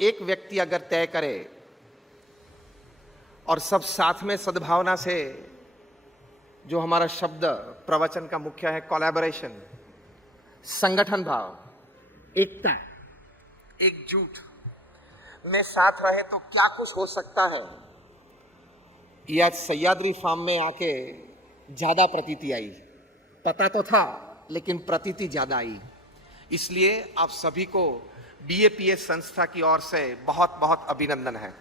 एक व्यक्ति अगर तय करे और सब साथ में सद्भावना से, जो हमारा शब्द प्रवचन का मुख्य है, कोलैबोरेशन, संगठन भाव, एकता, एकजुट में साथ रहे तो क्या कुछ हो सकता है, ये आज सह्याद्री फार्म में आके ज्यादा प्रतीति आई। पता तो था लेकिन प्रतीति ज्यादा आई। इसलिए आप सभी को BAPS संस्था की ओर से बहुत बहुत अभिनंदन है।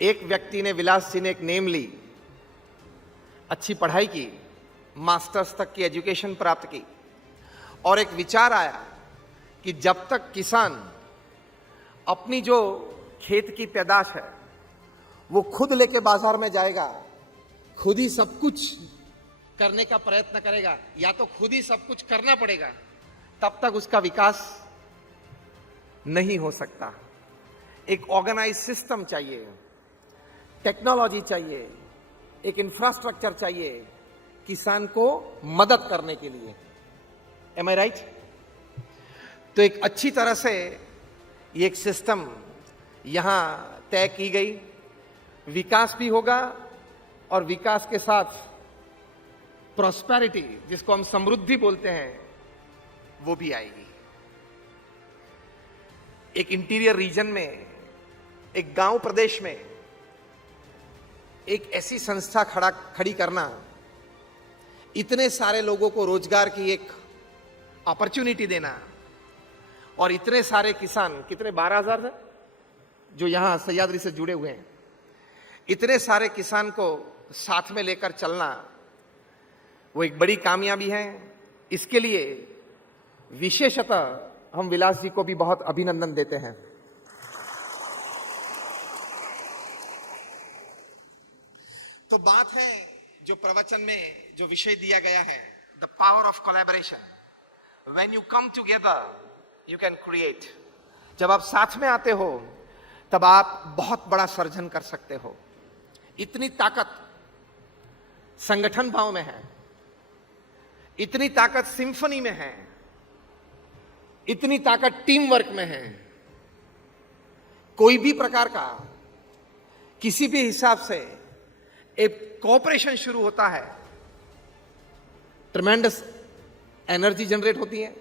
एक व्यक्ति ने, विलास जी ने एक नेम ली, अच्छी पढ़ाई की, मास्टर्स तक की एजुकेशन प्राप्त की, और एक विचार आया कि जब तक किसान अपनी जो खेत की पैदाश है वो खुद लेके बाजार में जाएगा, खुद ही सब कुछ करने का प्रयत्न करेगा, या तो खुद ही सब कुछ करना पड़ेगा, तब तक उसका विकास नहीं हो सकता। एक ऑर्गेनाइज सिस्टम चाहिए, टेक्नोलॉजी चाहिए, एक इंफ्रास्ट्रक्चर चाहिए किसान को मदद करने के लिए। एम आई राइट? तो एक अच्छी तरह से ये एक सिस्टम यहां तय की गई। विकास भी होगा और विकास के साथ प्रॉस्पेरिटी, जिसको हम समृद्धि बोलते हैं, वो भी आएगी। एक इंटीरियर रीजन में, एक गांव प्रदेश में एक ऐसी संस्था खड़ी करना, इतने सारे लोगों को रोजगार की एक अपॉर्चुनिटी देना, और इतने सारे किसान, कितने 12,000 है जो यहां सह्याद्री से जुड़े हुए हैं, इतने सारे किसान को साथ में लेकर चलना, वो एक बड़ी कामयाबी है। इसके लिए विशेषतः हम विलास जी को भी बहुत अभिनंदन देते हैं। तो बात है जो प्रवचन में जो विषय दिया गया है, the power of collaboration. When you come together you can create. जब आप साथ में आते हो तब आप बहुत बड़ा सर्जन कर सकते हो। इतनी ताकत संगठन भाव में है, इतनी ताकत सिंफनी में है, इतनी ताकत टीम वर्क में है। कोई भी प्रकार का किसी भी हिसाब से एक कोऑपरेशन शुरू होता है, ट्रेमेंडस एनर्जी जनरेट होती है।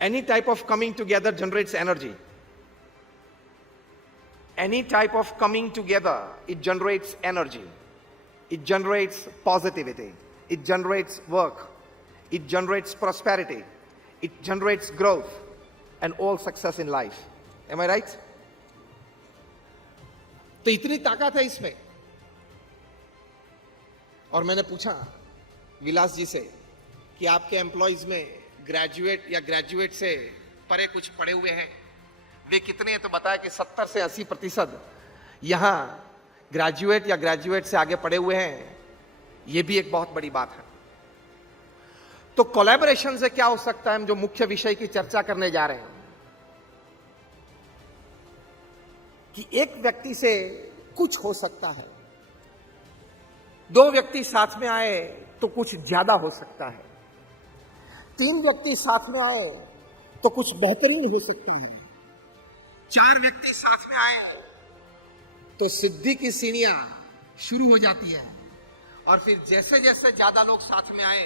Any type of coming together generates energy. Any type of coming together, it generates energy, it generates positivity, it generates work, it generates prosperity, it generates growth and all success in life. Am I right? तो इतनी ताकत है इसमें। और मैंने पूछा विलास जी से कि आपके एम्प्लॉइज में ग्रेजुएट या ग्रेजुएट से परे कुछ पढ़े हुए हैं, वे कितने हैं? तो बताया कि 70 से 80% यहां ग्रेजुएट या ग्रेजुएट से आगे पढ़े हुए हैं। यह भी एक बहुत बड़ी बात है। तो कोलैबोरेशन से क्या हो सकता है, हम जो मुख्य विषय की चर्चा करने जा रहे हैं, कि एक व्यक्ति से कुछ हो सकता है, 2 व्यक्ति साथ में आए तो कुछ ज्यादा हो सकता है, 3 व्यक्ति साथ में आए तो कुछ बेहतरीन हो सकता है, 4 व्यक्ति साथ में आए तो सिद्धि की सीढ़ियां शुरू हो जाती है। और फिर जैसे जैसे ज्यादा लोग साथ में आए,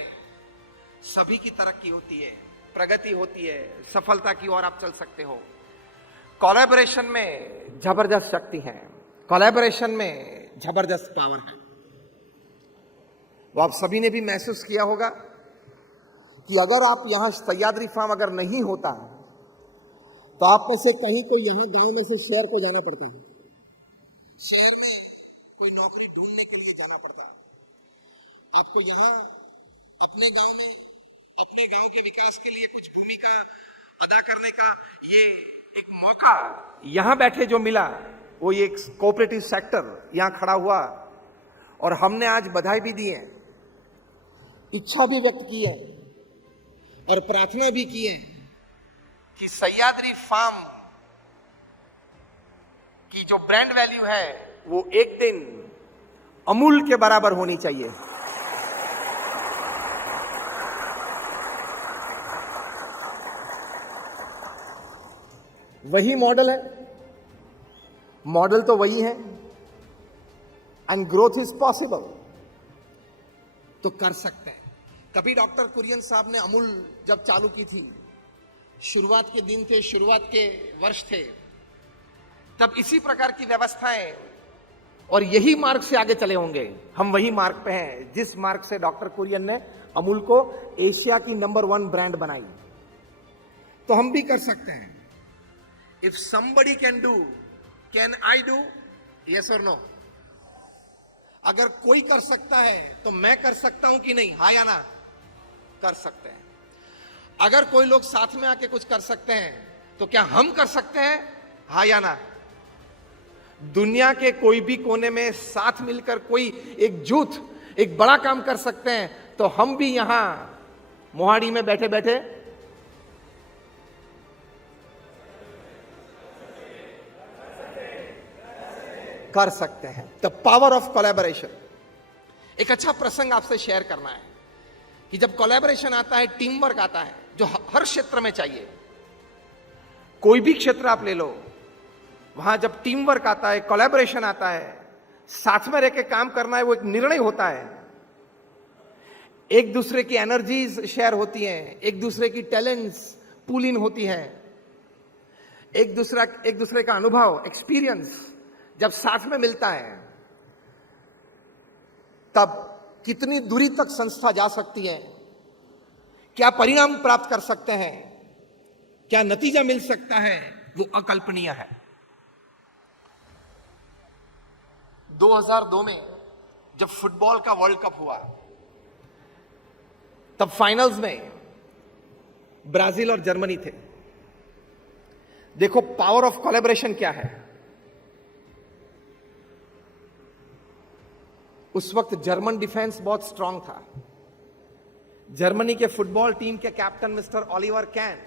सभी की तरक्की होती है, प्रगति होती है, सफलता की ओर आप चल सकते हो। कोलैबोरेशन में जबरदस्त शक्ति है, कोलैबोरेशन में जबरदस्त पावर है। वो आप सभी ने भी महसूस किया होगा कि अगर आप यहां सह्याद्री फार्म अगर नहीं होता तो आप में से कहीं को यहां गांव में से शहर को जाना पड़ता है, शहर में कोई नौकरी ढूंढने के लिए जाना पड़ता है। आपको यहां अपने गांव में अपने गांव के विकास के लिए कुछ भूमिका अदा करने का ये एक मौका यहां बैठे जो मिला, वो ये एक कोऑपरेटिव सेक्टर यहां खड़ा हुआ, और हमने आज बधाई भी दी है, इच्छा भी व्यक्त की है और प्रार्थना भी की है कि सह्याद्री फार्म की जो ब्रांड वैल्यू है वो एक दिन अमूल के बराबर होनी चाहिए। वही मॉडल है, मॉडल तो वही है, एंड ग्रोथ इज पॉसिबल, तो कर सकते हैं। कभी डॉक्टर कुरियन साहब ने अमूल जब चालू की थी, शुरुआत के दिन थे, शुरुआत के वर्ष थे, तब इसी प्रकार की व्यवस्थाएं और यही मार्ग से आगे चले होंगे। हम वही मार्ग पे हैं जिस मार्ग से डॉक्टर कुरियन ने अमूल को एशिया की नंबर 1 ब्रांड बनाई। तो हम भी कर सकते हैं। If somebody can do, can I do? Yes और नो? अगर कोई कर सकता है तो मैं कर सकता हूं कि नहीं? हाँ या ना? कर सकते हैं। अगर कोई लोग साथ में आके कुछ कर सकते हैं तो क्या हम कर सकते हैं? हाँ या ना? दुनिया के कोई भी कोने में साथ मिलकर कोई एकजुट एक बड़ा काम कर सकते हैं, तो हम भी यहां मोहाड़ी में बैठे बैठे कर सकते हैं। The power of collaboration. एक अच्छा प्रसंग आपसे शेयर करना है कि जब कोलैबोरेशन आता है, टीम वर्क आता है, जो हर क्षेत्र में चाहिए, कोई भी क्षेत्र आप ले लो, वहां जब टीम वर्क आता है, कोलैबोरेशन आता है, साथ में रह के काम करना है, वो एक निर्णय होता है। एक दूसरे की एनर्जीज शेयर होती हैं, एक दूसरे की टैलेंट्स पूल इन होती हैं, एक दूसरे का अनुभव, एक्सपीरियंस जब साथ में मिलता है, तब कितनी दूरी तक संस्था जा सकती है, क्या परिणाम प्राप्त कर सकते हैं, क्या नतीजा मिल सकता है, वो अकल्पनीय है। 2002 में जब फुटबॉल का वर्ल्ड कप हुआ, तब फाइनल्स में ब्राजील और जर्मनी थे। देखो पावर ऑफ कोलैबोरेशन क्या है। उस वक्त जर्मन डिफेंस बहुत स्ट्रांग था। जर्मनी के फुटबॉल टीम के captain mister Oliver can,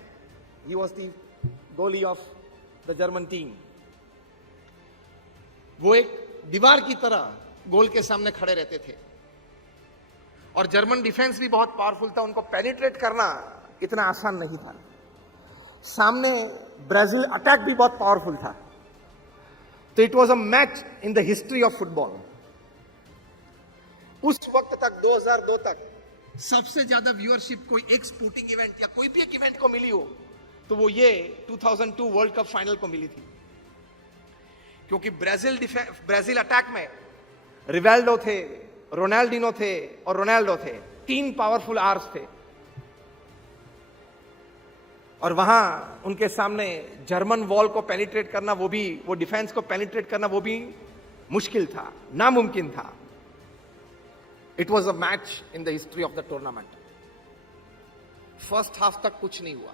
he was the गोली ऑफ द जर्मन टीम। वो एक दीवार की तरह गोल के सामने खड़े रहते थे और जर्मन डिफेंस भी बहुत पावरफुल था, उनको पेनिट्रेट करना इतना आसान नहीं था। सामने ब्राजील अटैक भी बहुत पावरफुल था। तो it was a match in the history of football. उस वक्त तक 2002 तक सबसे ज्यादा व्यूअरशिप कोई एक स्पोर्टिंग इवेंट या कोई भी एक इवेंट को मिली हो तो वो ये 2002 वर्ल्ड कप फाइनल को मिली थी, क्योंकि ब्राजील अटैक में रिवेल्डो थे, रोनाल्डिनो थे और रोनाल्डो थे। 3 पावरफुल आर्स थे और वहां उनके सामने जर्मन वॉल को पेनिट्रेट करना, वो डिफेंस को पेनिट्रेट करना, वो भी मुश्किल था, नामुमकिन था। It was a match in the history of the tournament. First half तक कुछ नहीं हुआ,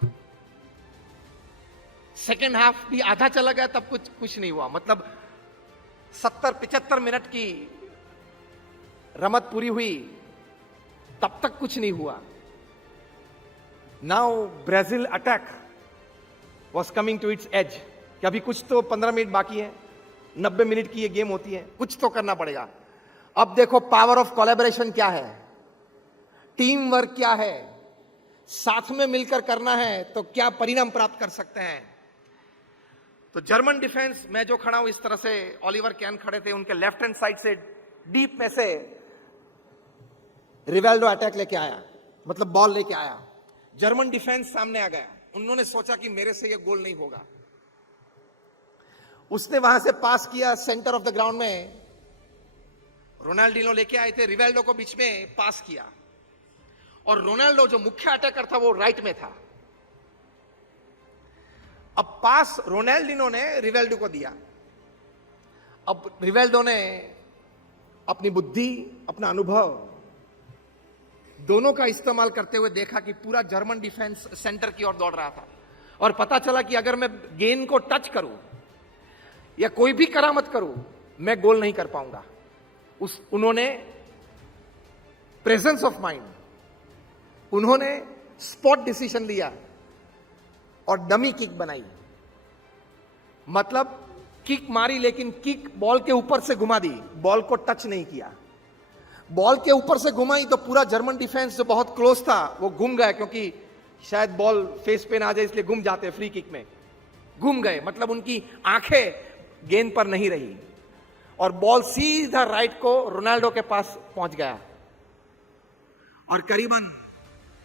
सेकेंड हाफ भी आधा चला गया, तब कुछ नहीं हुआ। मतलब 70-75 मिनट की रमत पूरी हुई, तब तक कुछ नहीं हुआ। Now Brazil attack was coming to its edge कि अभी कुछ तो 15 मिनट बाकी है, 90 मिनट की ये गेम होती है, कुछ तो करना पड़ेगा। अब देखो पावर ऑफ कोलैबोरेशन क्या है, टीम वर्क क्या है, साथ में मिलकर करना है तो क्या परिणाम प्राप्त कर सकते हैं। तो जर्मन डिफेंस, मैं जो खड़ा हूं इस तरह से, ओलिवर कैन खड़े थे, उनके लेफ्ट हैंड साइड से डीप में से रिवेल्डो अटैक लेके आया, मतलब बॉल लेके आया। जर्मन डिफेंस सामने आ गया, उन्होंने सोचा कि मेरे से ये गोल नहीं होगा। उसने वहां से पास किया सेंटर ऑफ द ग्राउंड में, रोनाल्डिनो लेके आए थे, रिवेल्डो को बीच में पास किया और रोनाल्डो जो मुख्य अटैकर था वो राइट में था। अब पास रोनाल्डिनो ने रिवेल्डो को दिया। अब रिवेल्डो ने अपनी बुद्धि, अपना अनुभव दोनों का इस्तेमाल करते हुए देखा कि पूरा जर्मन डिफेंस सेंटर की ओर दौड़ रहा था और पता चला कि अगर मैं गेंद को टच करूं या कोई भी करामत करूं, मैं गोल नहीं कर पाऊंगा। उन्होंने प्रेजेंस ऑफ माइंड, उन्होंने स्पॉट डिसीजन लिया और डमी किक बनाई। मतलब किक मारी, लेकिन किक बॉल के ऊपर से घुमा दी, बॉल को टच नहीं किया। बॉल के ऊपर से घुमाई तो पूरा जर्मन डिफेंस जो बहुत क्लोज था वो घूम गया, क्योंकि शायद बॉल फेस पे ना आ जाए इसलिए घूम जाते फ्री किक में। घूम गए, मतलब उनकी आंखें गेंद पर नहीं रही और बॉल सीधा राइट को रोनाल्डो के पास पहुंच गया और करीबन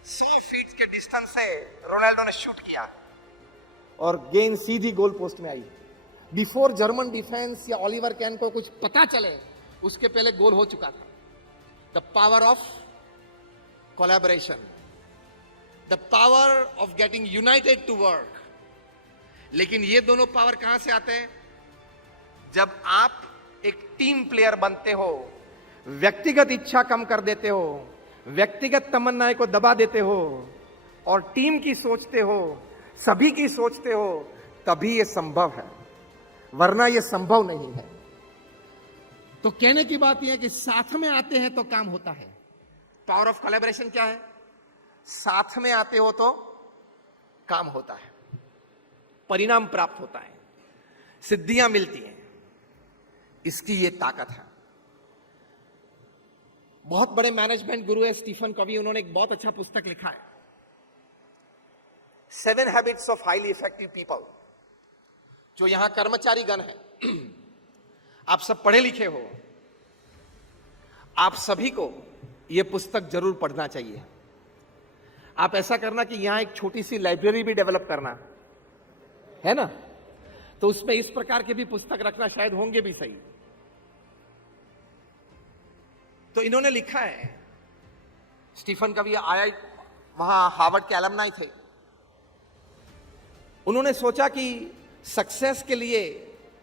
100 फीट के डिस्टेंस से रोनाल्डो ने शूट किया और गेंद सीधी गोल पोस्ट में आई। बिफोर जर्मन डिफेंस या ऑलिवर कैन को कुछ पता चले उसके पहले गोल हो चुका था। The power of collaboration, the power of getting united to work. लेकिन ये दोनों पावर कहां से आते हैं? जब आप एक टीम प्लेयर बनते हो, व्यक्तिगत इच्छा कम कर देते हो, व्यक्तिगत तमन्नाएं को दबा देते हो और टीम की सोचते हो, सभी की सोचते हो, तभी यह संभव है, वरना यह संभव नहीं है। तो कहने की बात यह है कि साथ में आते हैं तो काम होता है। पावर ऑफ कोलैबोरेशन क्या है? साथ में आते हो तो काम होता है, परिणाम प्राप्त होता है, सिद्धियां मिलती हैं। इसकी ये ताकत है। बहुत बड़े मैनेजमेंट गुरु है स्टीफन कवी, उन्होंने एक बहुत अच्छा पुस्तक लिखा है, 7 habits of highly effective people. जो यहां कर्मचारी गण है, आप सब पढ़े लिखे हो, आप सभी को यह पुस्तक जरूर पढ़ना चाहिए। आप ऐसा करना कि यहां एक छोटी सी लाइब्रेरी भी डेवलप करना है ना, तो उसमें इस प्रकार के भी पुस्तक रखना, शायद होंगे भी सही। तो इन्होंने लिखा है, स्टीफन कवी आया, वहां हार्वर्ड के एलमनाई थे। उन्होंने सोचा कि सक्सेस के लिए,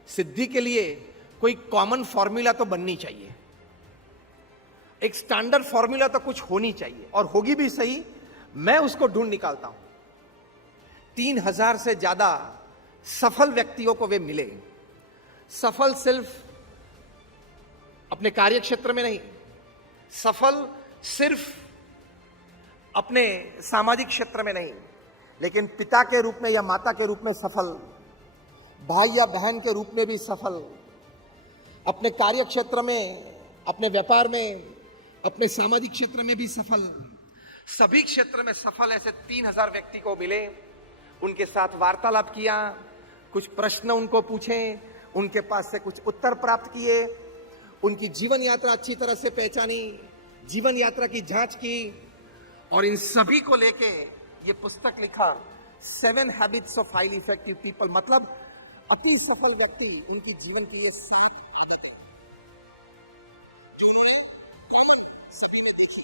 सिद्धि के लिए कोई कॉमन फॉर्मूला तो बननी चाहिए, एक स्टैंडर्ड फॉर्मूला तो कुछ होनी चाहिए, और होगी भी सही, मैं उसको ढूंढ निकालता हूं। 3000 से ज्यादा सफल व्यक्तियों को वे मिले। सफल सिर्फ अपने कार्य क्षेत्र में नहीं, सफल सिर्फ अपने सामाजिक क्षेत्र में नहीं, लेकिन पिता के रूप में या माता के रूप में सफल, भाई या बहन के रूप में भी सफल, अपने कार्य क्षेत्र में, अपने व्यापार में, अपने सामाजिक क्षेत्र में भी सफल, सभी क्षेत्र में सफल ऐसे 3000 व्यक्ति को मिले। उनके साथ वार्तालाप किया, कुछ प्रश्न उनको पूछे, उनके पास से कुछ उत्तर प्राप्त किए, उनकी जीवन यात्रा अच्छी तरह से पहचानी, जीवन यात्रा की जांच की, और इन सभी को लेके ये पुस्तक लिखा, 7 habits of highly effective people. मतलब अति सफल व्यक्ति, उनकी जीवन की ये 7 आदतें जो उन्होंने सभी में देखी।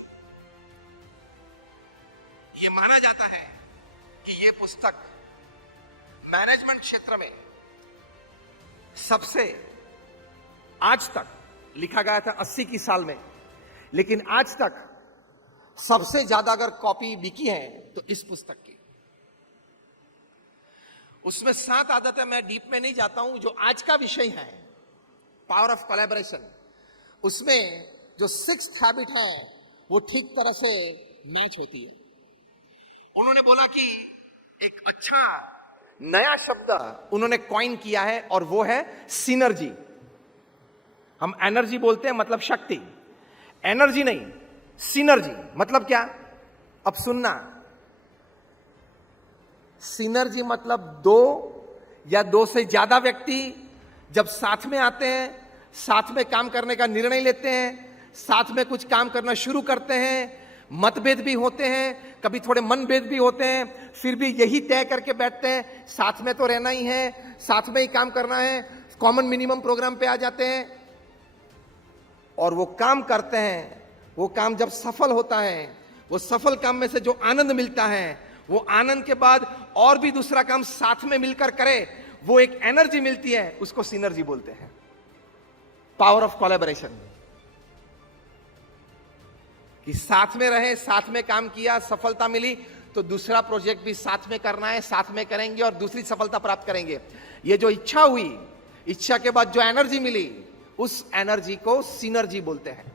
ये माना जाता है कि ये पुस्तक मैनेजमेंट क्षेत्र में सबसे, आज तक लिखा गया था 80 की साल में, लेकिन आज तक सबसे ज्यादा अगर कॉपी बिकी है तो इस पुस्तक की। उसमें 7 आदतें, मैं डीप में नहीं जाता हूं, जो आज का विषय है, पावर ऑफ कोलैबोरेशन, उसमें जो 6th हैबिट है वो ठीक तरह से मैच होती है। उन्होंने बोला कि एक अच्छा नया शब्द उन्होंने कॉइन किया है और वो है सिनर्जी। हम एनर्जी बोलते हैं, मतलब शक्ति, एनर्जी नहीं, सिनर्जी मतलब क्या? अब सुनना, सिनर्जी मतलब 2 या 2 से ज्यादा व्यक्ति जब साथ में आते हैं, साथ में काम करने का निर्णय लेते हैं, साथ में कुछ काम करना शुरू करते हैं, मतभेद भी होते हैं, कभी थोड़े मनभेद भी होते हैं, फिर भी यही तय करके बैठते हैं, साथ में तो रहना ही है, साथ में ही काम करना है, कॉमन मिनिमम प्रोग्राम पे आ जाते हैं और वो काम करते हैं। वो काम जब सफल होता है, वो सफल काम में से जो आनंद मिलता है, वो आनंद के बाद और भी दूसरा काम साथ में मिलकर करे, वो एक एनर्जी मिलती है, उसको सिनर्जी बोलते हैं, पावर ऑफ कोलैबोरेशन। कि साथ में रहे, साथ में काम किया, सफलता मिली तो दूसरा प्रोजेक्ट भी साथ में करना है, साथ में करेंगे और दूसरी सफलता प्राप्त करेंगे। ये जो इच्छा हुई, इच्छा के बाद जो एनर्जी मिली, उस एनर्जी को सिनर्जी बोलते हैं।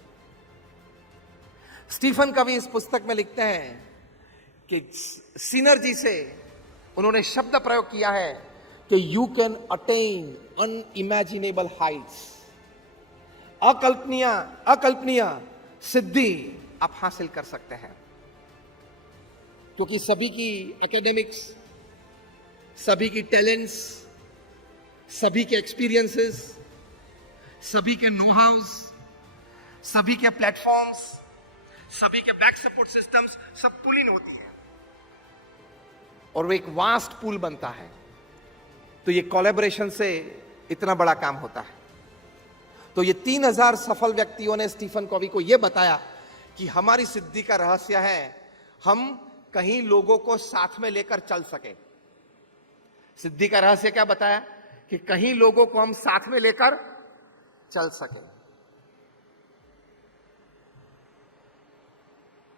स्टीफन कवी इस पुस्तक में लिखते हैं कि सिनर्जी से उन्होंने शब्द प्रयोग किया है कि you can attain unimaginable Heights, अकल्पनीय सिद्धि आप हासिल कर सकते हैं। क्योंकि सभी की एकेडमिक्स, सभी की टैलेंट्स, सभी के एक्सपीरियंसेस, सभी के नो हाउस, सभी के प्लेटफॉर्म्स, सभी के बैक सपोर्ट सिस्टम्स, सब पुल इन होती है और वो एक वास्ट पूल बनता है। तो ये कोलैबोरेशन से इतना बड़ा काम होता है। तो ये 3000 सफल व्यक्तियों ने स्टीफन कॉवी को यह बताया कि हमारी सिद्धि का रहस्य है हम कहीं लोगों को साथ में लेकर चल सके। सिद्धि का रहस्य क्या बताया? कि कहीं लोगों को हम साथ में लेकर चल सके।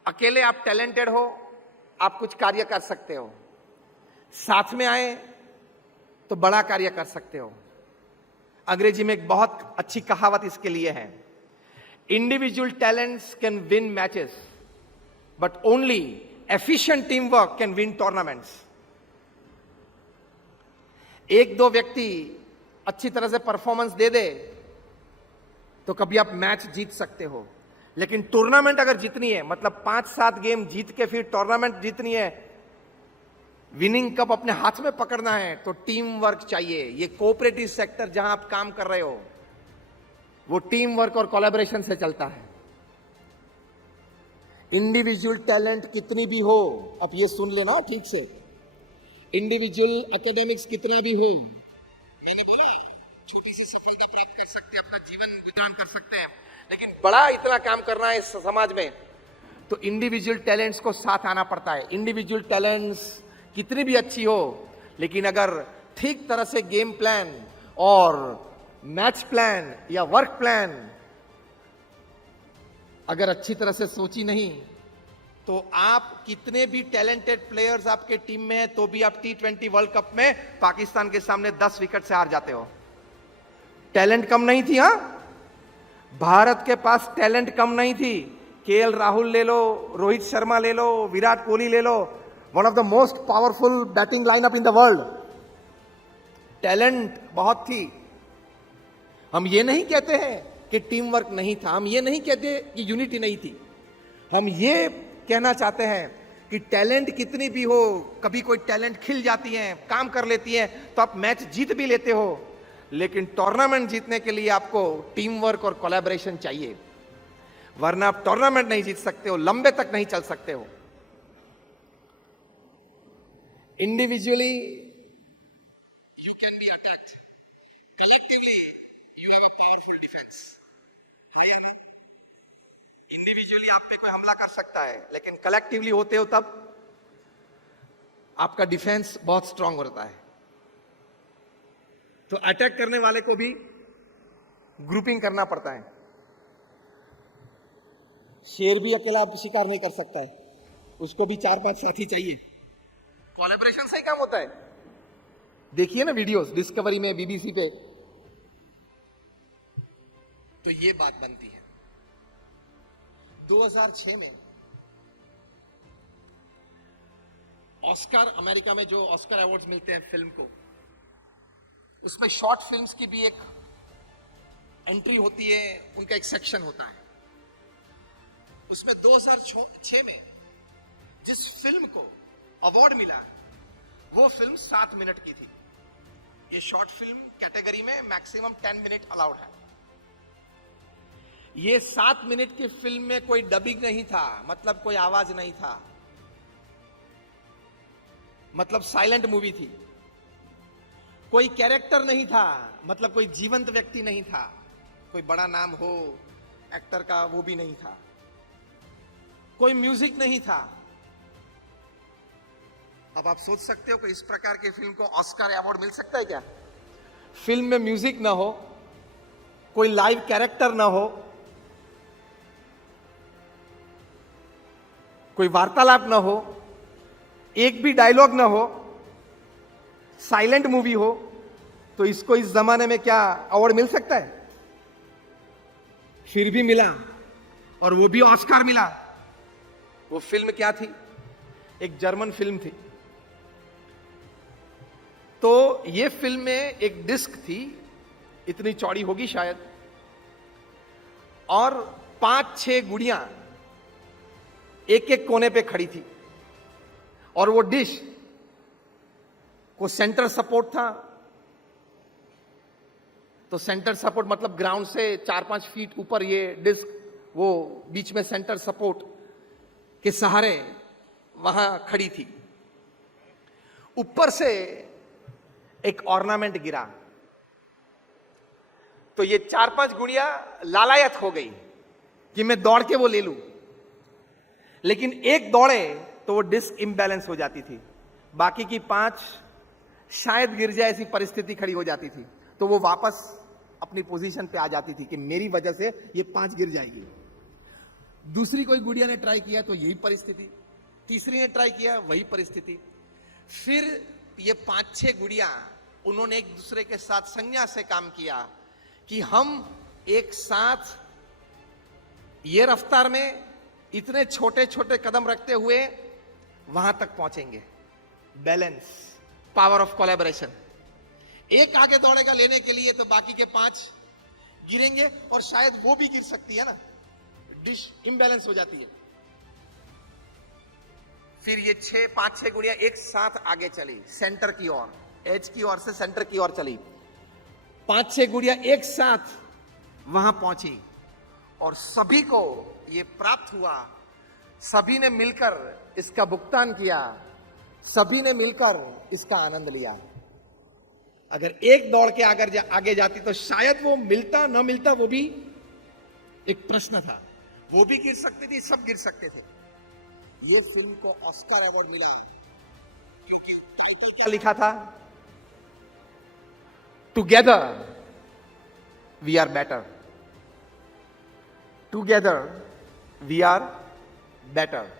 अकेले आप टैलेंटेड हो, आप कुछ कार्य कर सकते हो, साथ में आए तो बड़ा कार्य कर सकते हो। अंग्रेजी में एक बहुत अच्छी कहावत इसके लिए है, individual talents can win matches but only efficient team work can win tournaments. एक दो व्यक्ति अच्छी तरह से परफॉर्मेंस दे दे तो कभी आप मैच जीत सकते हो, लेकिन टूर्नामेंट अगर जीतनी है, मतलब 5-7 गेम जीत के फिर टूर्नामेंट जीतनी है, विनिंग कप अपने हाथ में पकड़ना है, तो टीम वर्क चाहिए। ये कोऑपरेटिव सेक्टर जहां आप काम कर रहे हो वो टीम वर्क और कोलैबोरेशन से चलता है। इंडिविजुअल टैलेंट कितनी भी हो, अब ये सुन लेना ठीक से, इंडिविजुअल एकेडमिक्स कितना भी हो, मैंने बोला छोटी सी सफलता प्राप्त कर सकते हैं, अपना जीवन विधान कर सकते हैं, लेकिन बड़ा इतना काम करना है इस समाज में तो इंडिविजुअल टैलेंट्स को साथ आना पड़ता है। इंडिविजुअल टैलेंट्स कितनी भी अच्छी हो, लेकिन अगर ठीक तरह से गेम प्लान और मैच प्लान या वर्क प्लान अगर अच्छी तरह से सोची नहीं तो आप कितने भी टैलेंटेड प्लेयर्स आपके टीम में हैं तो भी आप T20 वर्ल्ड कप में पाकिस्तान के सामने 10 विकेट से हार जाते हो। टैलेंट कम नहीं थी, हां, भारत के पास टैलेंट कम नहीं थी। केएल राहुल ले लो, रोहित शर्मा ले लो, विराट कोहली ले लो, one of the most powerful batting lineup in the world. Talent बहुत थी। हम ये नहीं कहते हैं कि टीम वर्क नहीं था, हम ये नहीं कहते कि यूनिटी नहीं थी, हम ये कहना चाहते हैं कि टैलेंट कितनी भी हो, कभी कोई टैलेंट खिल जाती है, काम कर लेती है तो आप मैच जीत भी लेते हो, लेकिन टूर्नामेंट जीतने के लिए आपको टीम वर्क और कोलैबोरेशन चाहिए, वरना आप टूर्नामेंट नहीं जीत सकते हो, लंबे तक नहीं चल सकते हो। Individually you can be attacked, collectively you have a powerful defence. Individually आप पे कोई हमला कर सकता है, लेकिन कलेक्टिवली होते हो तब आपका डिफेंस बहुत स्ट्रांग होता है। तो अटैक करने वाले को भी ग्रुपिंग करना पड़ता है। शेर भी अकेला शिकार नहीं कर सकता है, उसको भी 4-5 साथी चाहिए। कोलैबोरेशन से ही काम होता है। देखिए ना वीडियोस डिस्कवरी में, बीबीसी पे, तो ये बात बनती है। 2006 में ऑस्कर, अमेरिका में जो ऑस्कर अवार्ड्स मिलते हैं फिल्म को, उसमें शॉर्ट फिल्म्स की भी एक एंट्री होती है, उनका एक सेक्शन होता है। उसमें 2006 में जिस फिल्म को अवार्ड मिला वो फिल्म 7 मिनट की थी। ये शॉर्ट फिल्म कैटेगरी में मैक्सिमम 10 मिनट अलाउड है। ये 7 मिनट की फिल्म में कोई डबिंग नहीं था, मतलब कोई आवाज नहीं था, मतलब साइलेंट मूवी थी। कोई कैरेक्टर नहीं था, मतलब कोई जीवंत व्यक्ति नहीं था, कोई बड़ा नाम हो एक्टर का वो भी नहीं था, कोई म्यूजिक नहीं था। अब आप सोच सकते हो कि इस प्रकार की फिल्म को ऑस्कर अवार्ड मिल सकता है क्या? फिल्म में म्यूजिक ना हो, कोई लाइव कैरेक्टर ना हो, कोई वार्तालाप ना हो, एक भी डायलॉग ना हो, साइलेंट मूवी हो, तो इसको इस जमाने में क्या अवार्ड मिल सकता है? फिर भी मिला, और वो भी ऑस्कर मिला। वो फिल्म क्या थी? एक जर्मन फिल्म थी। तो ये फिल्म में एक डिस्क थी, इतनी चौड़ी होगी शायद, और 5-6 गुड़ियां एक एक कोने पे खड़ी थी, और वो डिश को सेंटर सपोर्ट था, तो सेंटर सपोर्ट मतलब ग्राउंड से 4-5 फीट ऊपर ये डिस्क, वो बीच में सेंटर सपोर्ट के सहारे वहां खड़ी थी। ऊपर से एक ऑर्नामेंट गिरा, तो ये 4-5 गुड़िया लालायत हो गई कि मैं दौड़ के वो ले लूं, लेकिन एक दौड़े तो वो डिस्क इम्बैलेंस हो जाती थी, बाकी की 5 शायद गिर जाए, ऐसी परिस्थिति खड़ी हो जाती थी, तो वो वापस अपनी पोजीशन पे आ जाती थी कि मेरी वजह से ये 5 गिर जाएगी। दूसरी कोई गुड़िया ने ट्राई किया तो यही परिस्थिति, तीसरी ने ट्राई किया वही परिस्थिति, फिर ये 5-6 गुड़िया उन्होंने एक दूसरे के साथ संज्ञा से काम किया कि हम एक साथ ये रफ्तार में इतने छोटे छोटे कदम रखते हुए वहां तक पहुंचेंगे। Balance, power of collaboration. एक आगे दौड़ेगा लेने के लिए तो बाकी के 5 गिरेंगे, और शायद वो भी गिर सकती है ना, डिश इम्बैलेंस हो जाती है। फिर ये 5-6 गुड़िया एक साथ आगे चली सेंटर की ओर, एज की ओर से सेंटर की ओर चली, 5-6 गुड़िया एक साथ वहां पहुंची और सभी को ये प्राप्त हुआ, सभी ने मिलकर इसका भुगतान किया, सभी ने मिलकर इसका आनंद लिया। अगर एक दौड़ के आगे जाती तो शायद वो मिलता न मिलता, वो भी एक प्रश्न था, वो भी गिर सकती थी, सब गिर सकते थे। ये फिल्म को ऑस्कर अवार्ड मिला क्योंकि लिखा था, together we are better, together we are better.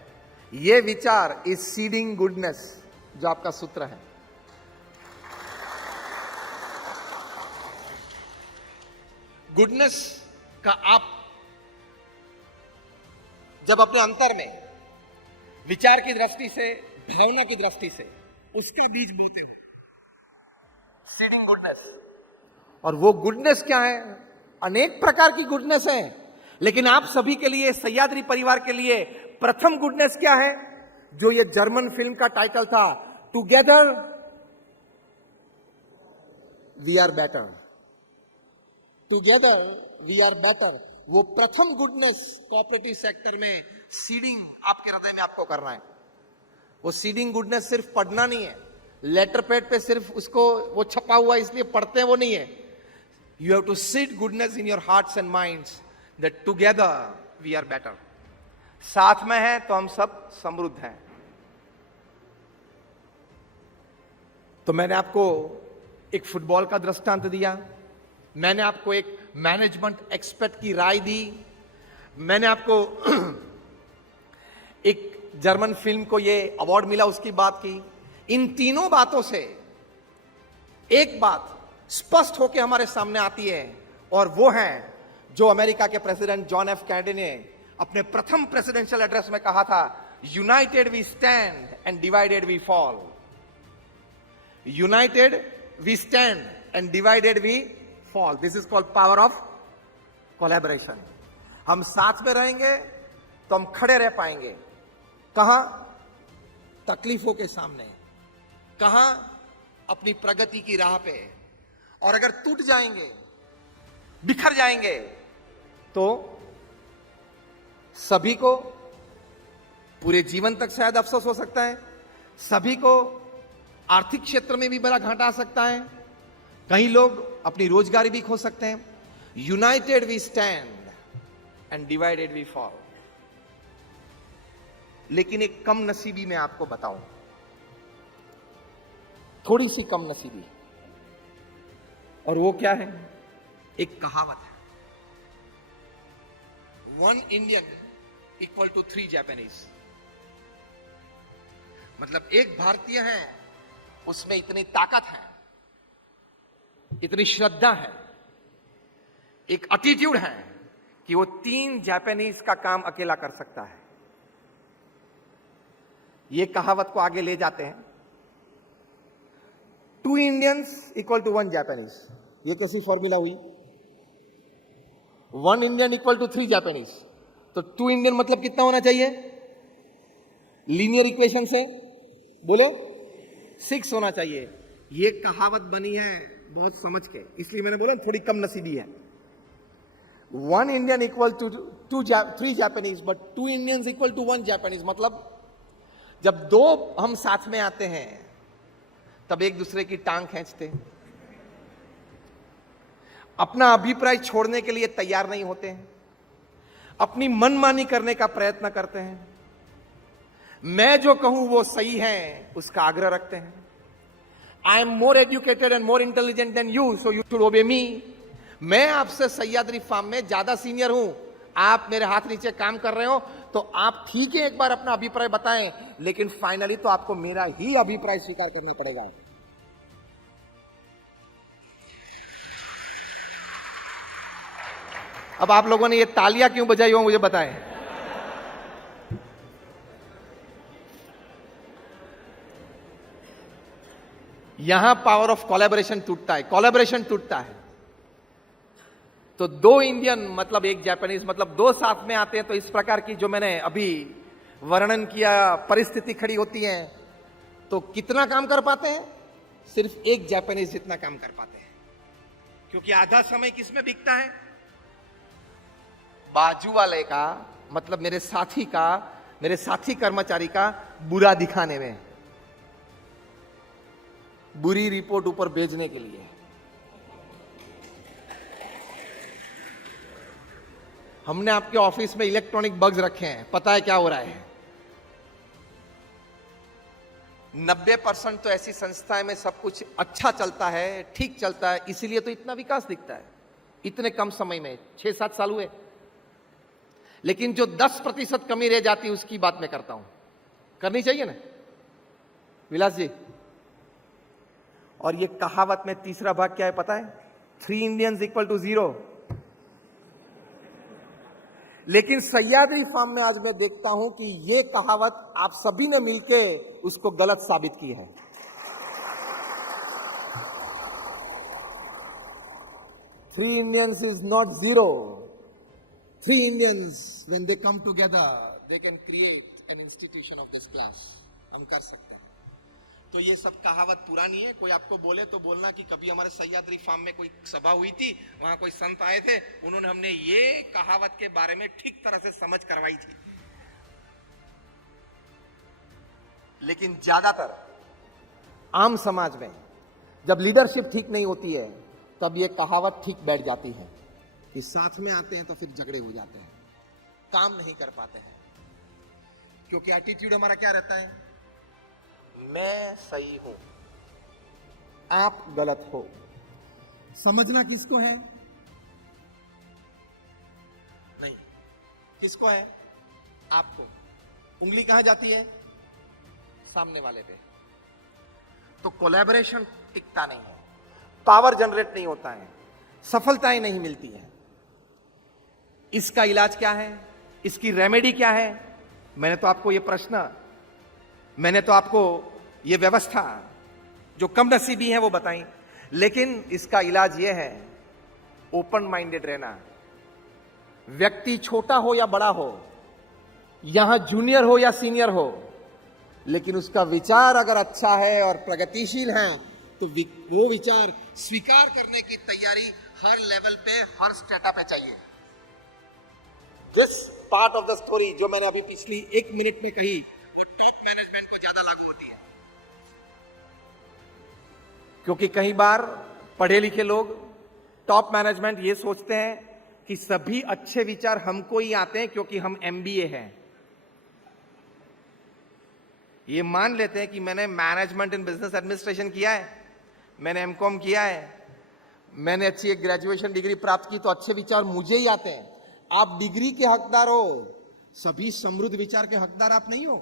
ये विचार इज सीडिंग गुडनेस, जो आपका सूत्र है। गुडनेस का आप जब अपने अंतर में विचार की दृष्टि से, भावना की दृष्टि से उसके बीज बोते हो, सीडिंग गुडनेस। और वो गुडनेस क्या है? अनेक प्रकार की गुडनेस है, लेकिन आप सभी के लिए, सह्याद्री परिवार के लिए प्रथम गुडनेस क्या है? जो ये जर्मन फिल्म का टाइटल था, together we are better, together we are better. वो प्रथम गुडनेस कोऑपरेटिव सेक्टर में सीडिंग आपके हृदय में आपको करना है। वो सीडिंग गुडनेस सिर्फ पढ़ना नहीं है, लेटर पैड पे सिर्फ उसको वो छपा हुआ इसलिए पढ़ते हैं, वो नहीं है। You have to seed goodness in your hearts and minds, that together we are better. साथ में है तो हम सब समृद्ध हैं। तो मैंने आपको एक फुटबॉल का दृष्टांत दिया, मैंने आपको एक मैनेजमेंट एक्सपर्ट की राय दी, मैंने आपको एक जर्मन फिल्म को ये अवार्ड मिला उसकी बात की। इन तीनों बातों से एक बात स्पष्ट होकर हमारे सामने आती है, और वो है जो अमेरिका के प्रेसिडेंट जॉन एफ कैनेडी ने अपने प्रथम प्रेसिडेंशियल एड्रेस में कहा था, united we stand and divided we fall. United we stand and divided we fall. This is called power of collaboration. हम साथ में रहेंगे तो हम खड़े रह पाएंगे। कहां? तकलीफों के सामने, कहां? अपनी प्रगति की राह पे। और अगर टूट जाएंगे, बिखर जाएंगे, तो सभी को पूरे जीवन तक शायद अफसोस हो सकता है, सभी को आर्थिक क्षेत्र में भी बड़ा घाटा आ सकता है, कई लोग अपनी रोजगारी भी खो सकते हैं। United we stand and divided we fall. लेकिन एक कम नसीबी मैं आपको बताऊं, थोड़ी सी कम नसीबी, और वो क्या है? एक कहावत है, 1 इंडियन इक्वल टू 3 जापानीज। मतलब एक भारतीय है, उसमें इतनी ताकत है, इतनी श्रद्धा है, एक एटीट्यूड है कि वो 3 जापानीज का काम अकेला कर सकता है। ये कहावत को आगे ले जाते हैं, 2 इंडियंस इक्वल टू 1 जापानीज। ये कैसी फॉर्मूला हुई? 1 इंडियन इक्वल टू 3 जापानीज, तो 2 इंडियन मतलब कितना होना चाहिए? लीनियर इक्वेशन से बोलो 6 होना चाहिए। ये कहावत बनी है बहुत समझ के, इसलिए मैंने बोला थोड़ी कम नसीबी है। 1 Indian equal to 3 Japanese, but 2 Indians equal to 1 Japanese. मतलब जब 2 हम साथ में आते हैं तब एक दूसरे की टांग खींचते हैं, अपना अभिप्राय छोड़ने के लिए तैयार नहीं होते हैं, अपनी मनमानी करने का प्रयत्न करते हैं, मैं जो कहूं वो सही है उसका आग्रह रखते हैं। I am more educated and more intelligent than you, so you should obey me. मैं आपसे सह्याद्री फार्म में ज्यादा सीनियर हूं, आप मेरे हाथ नीचे काम कर रहे हो, तो आप ठीक है एक बार अपना अभिप्राय बताएं, लेकिन फाइनली तो आपको मेरा ही अभिप्राय स्वीकार करना पड़ेगा। अब आप लोगों ने ये तालियां क्यों बजाई हो मुझे बताएं। यहां पावर ऑफ कोलैबोरेशन टूटता है, कोलैबोरेशन टूटता है। तो 2 इंडियन मतलब 1 जापानीज, मतलब 2 साथ में आते हैं तो इस प्रकार की जो मैंने अभी वर्णन किया परिस्थिति खड़ी होती है, तो कितना काम कर पाते हैं? सिर्फ 1 जापानीज जितना काम कर पाते हैं, क्योंकि आधा समय किसमें बिकता है? बाजू वाले का, मतलब मेरे साथी का, मेरे साथी कर्मचारी का बुरा दिखाने में, बुरी रिपोर्ट ऊपर भेजने के लिए। हमने आपके ऑफिस में इलेक्ट्रॉनिक बग्स रखे हैं, पता है क्या हो रहा है? 90% तो ऐसी संस्थाएं में सब कुछ अच्छा चलता है, ठीक चलता है, इसीलिए तो इतना विकास दिखता है इतने कम समय में। 6-7 साल हुए, लेकिन जो 10% कमी रह जाती है उसकी बात मैं करता हूं, करनी चाहिए ना विलास जी। और ये कहावत में तीसरा भाग क्या है पता है? 3 इंडियंस इक्वल टू 0। लेकिन सह्याद्री फार्म में आज मैं देखता हूं कि ये कहावत आप सभी ने मिलकर उसको गलत साबित की है। 3 Indians is not 0। 3 Indians when they come together they can create an institution of this class। हम कर सकते हैं। तो ये सब कहावत पुरानी है। कोई आपको बोले तो बोलना कि कभी हमारे सह्याद्री फार्म में कोई सभा हुई थी, वहां कोई संत आए थे, उन्होंने हमने ये कहावत के बारे में ठीक तरह से समझ करवाई थी। लेकिन ज्यादातर आम समाज में जब लीडरशिप ठीक नहीं होती है तब ये कहावत ठीक बैठ जाती है कि साथ में आते हैं तो फिर झगड़े हो जाते हैं, काम नहीं कर पाते हैं, क्योंकि एटीट्यूड हमारा क्या रहता है? मैं सही हूं, आप गलत हो। समझना किसको है? नहीं, किसको है? आपको। उंगली कहां जाती है? सामने वाले पे। तो कोलैबोरेशन टिकता नहीं है, पावर जनरेट नहीं होता है, सफलताएं नहीं मिलती है। इसका इलाज क्या है? इसकी रेमेडी क्या है? मैंने तो आपको ये व्यवस्था जो कम नसीबी है वो बताई, लेकिन इसका इलाज ये है ओपन माइंडेड रहना। व्यक्ति छोटा हो या बड़ा हो, यहां जूनियर हो या सीनियर हो, लेकिन उसका विचार अगर अच्छा है और प्रगतिशील है तो वो विचार स्वीकार करने की तैयारी हर लेवल पे, हर स्टेटा पे चाहिए। This part of the story जो मैंने अभी पिछली 1 मिनट में कही, वो टॉप मैनेजमेंट को ज्यादा लागू होती है, क्योंकि कई बार पढ़े लिखे लोग, टॉप मैनेजमेंट ये सोचते हैं कि सभी अच्छे विचार हमको ही आते हैं क्योंकि हम MBA हैं। ये मान लेते हैं कि मैंने मैनेजमेंट इन बिजनेस एडमिनिस्ट्रेशन किया है, मैंने MCOM किया है, मैंने अच्छी एक ग्रेजुएशन डिग्री प्राप्त की, तो अच्छे विचार मुझे ही आते हैं। आप डिग्री के हकदार हो, सभी समृद्ध विचार के हकदार आप नहीं हो।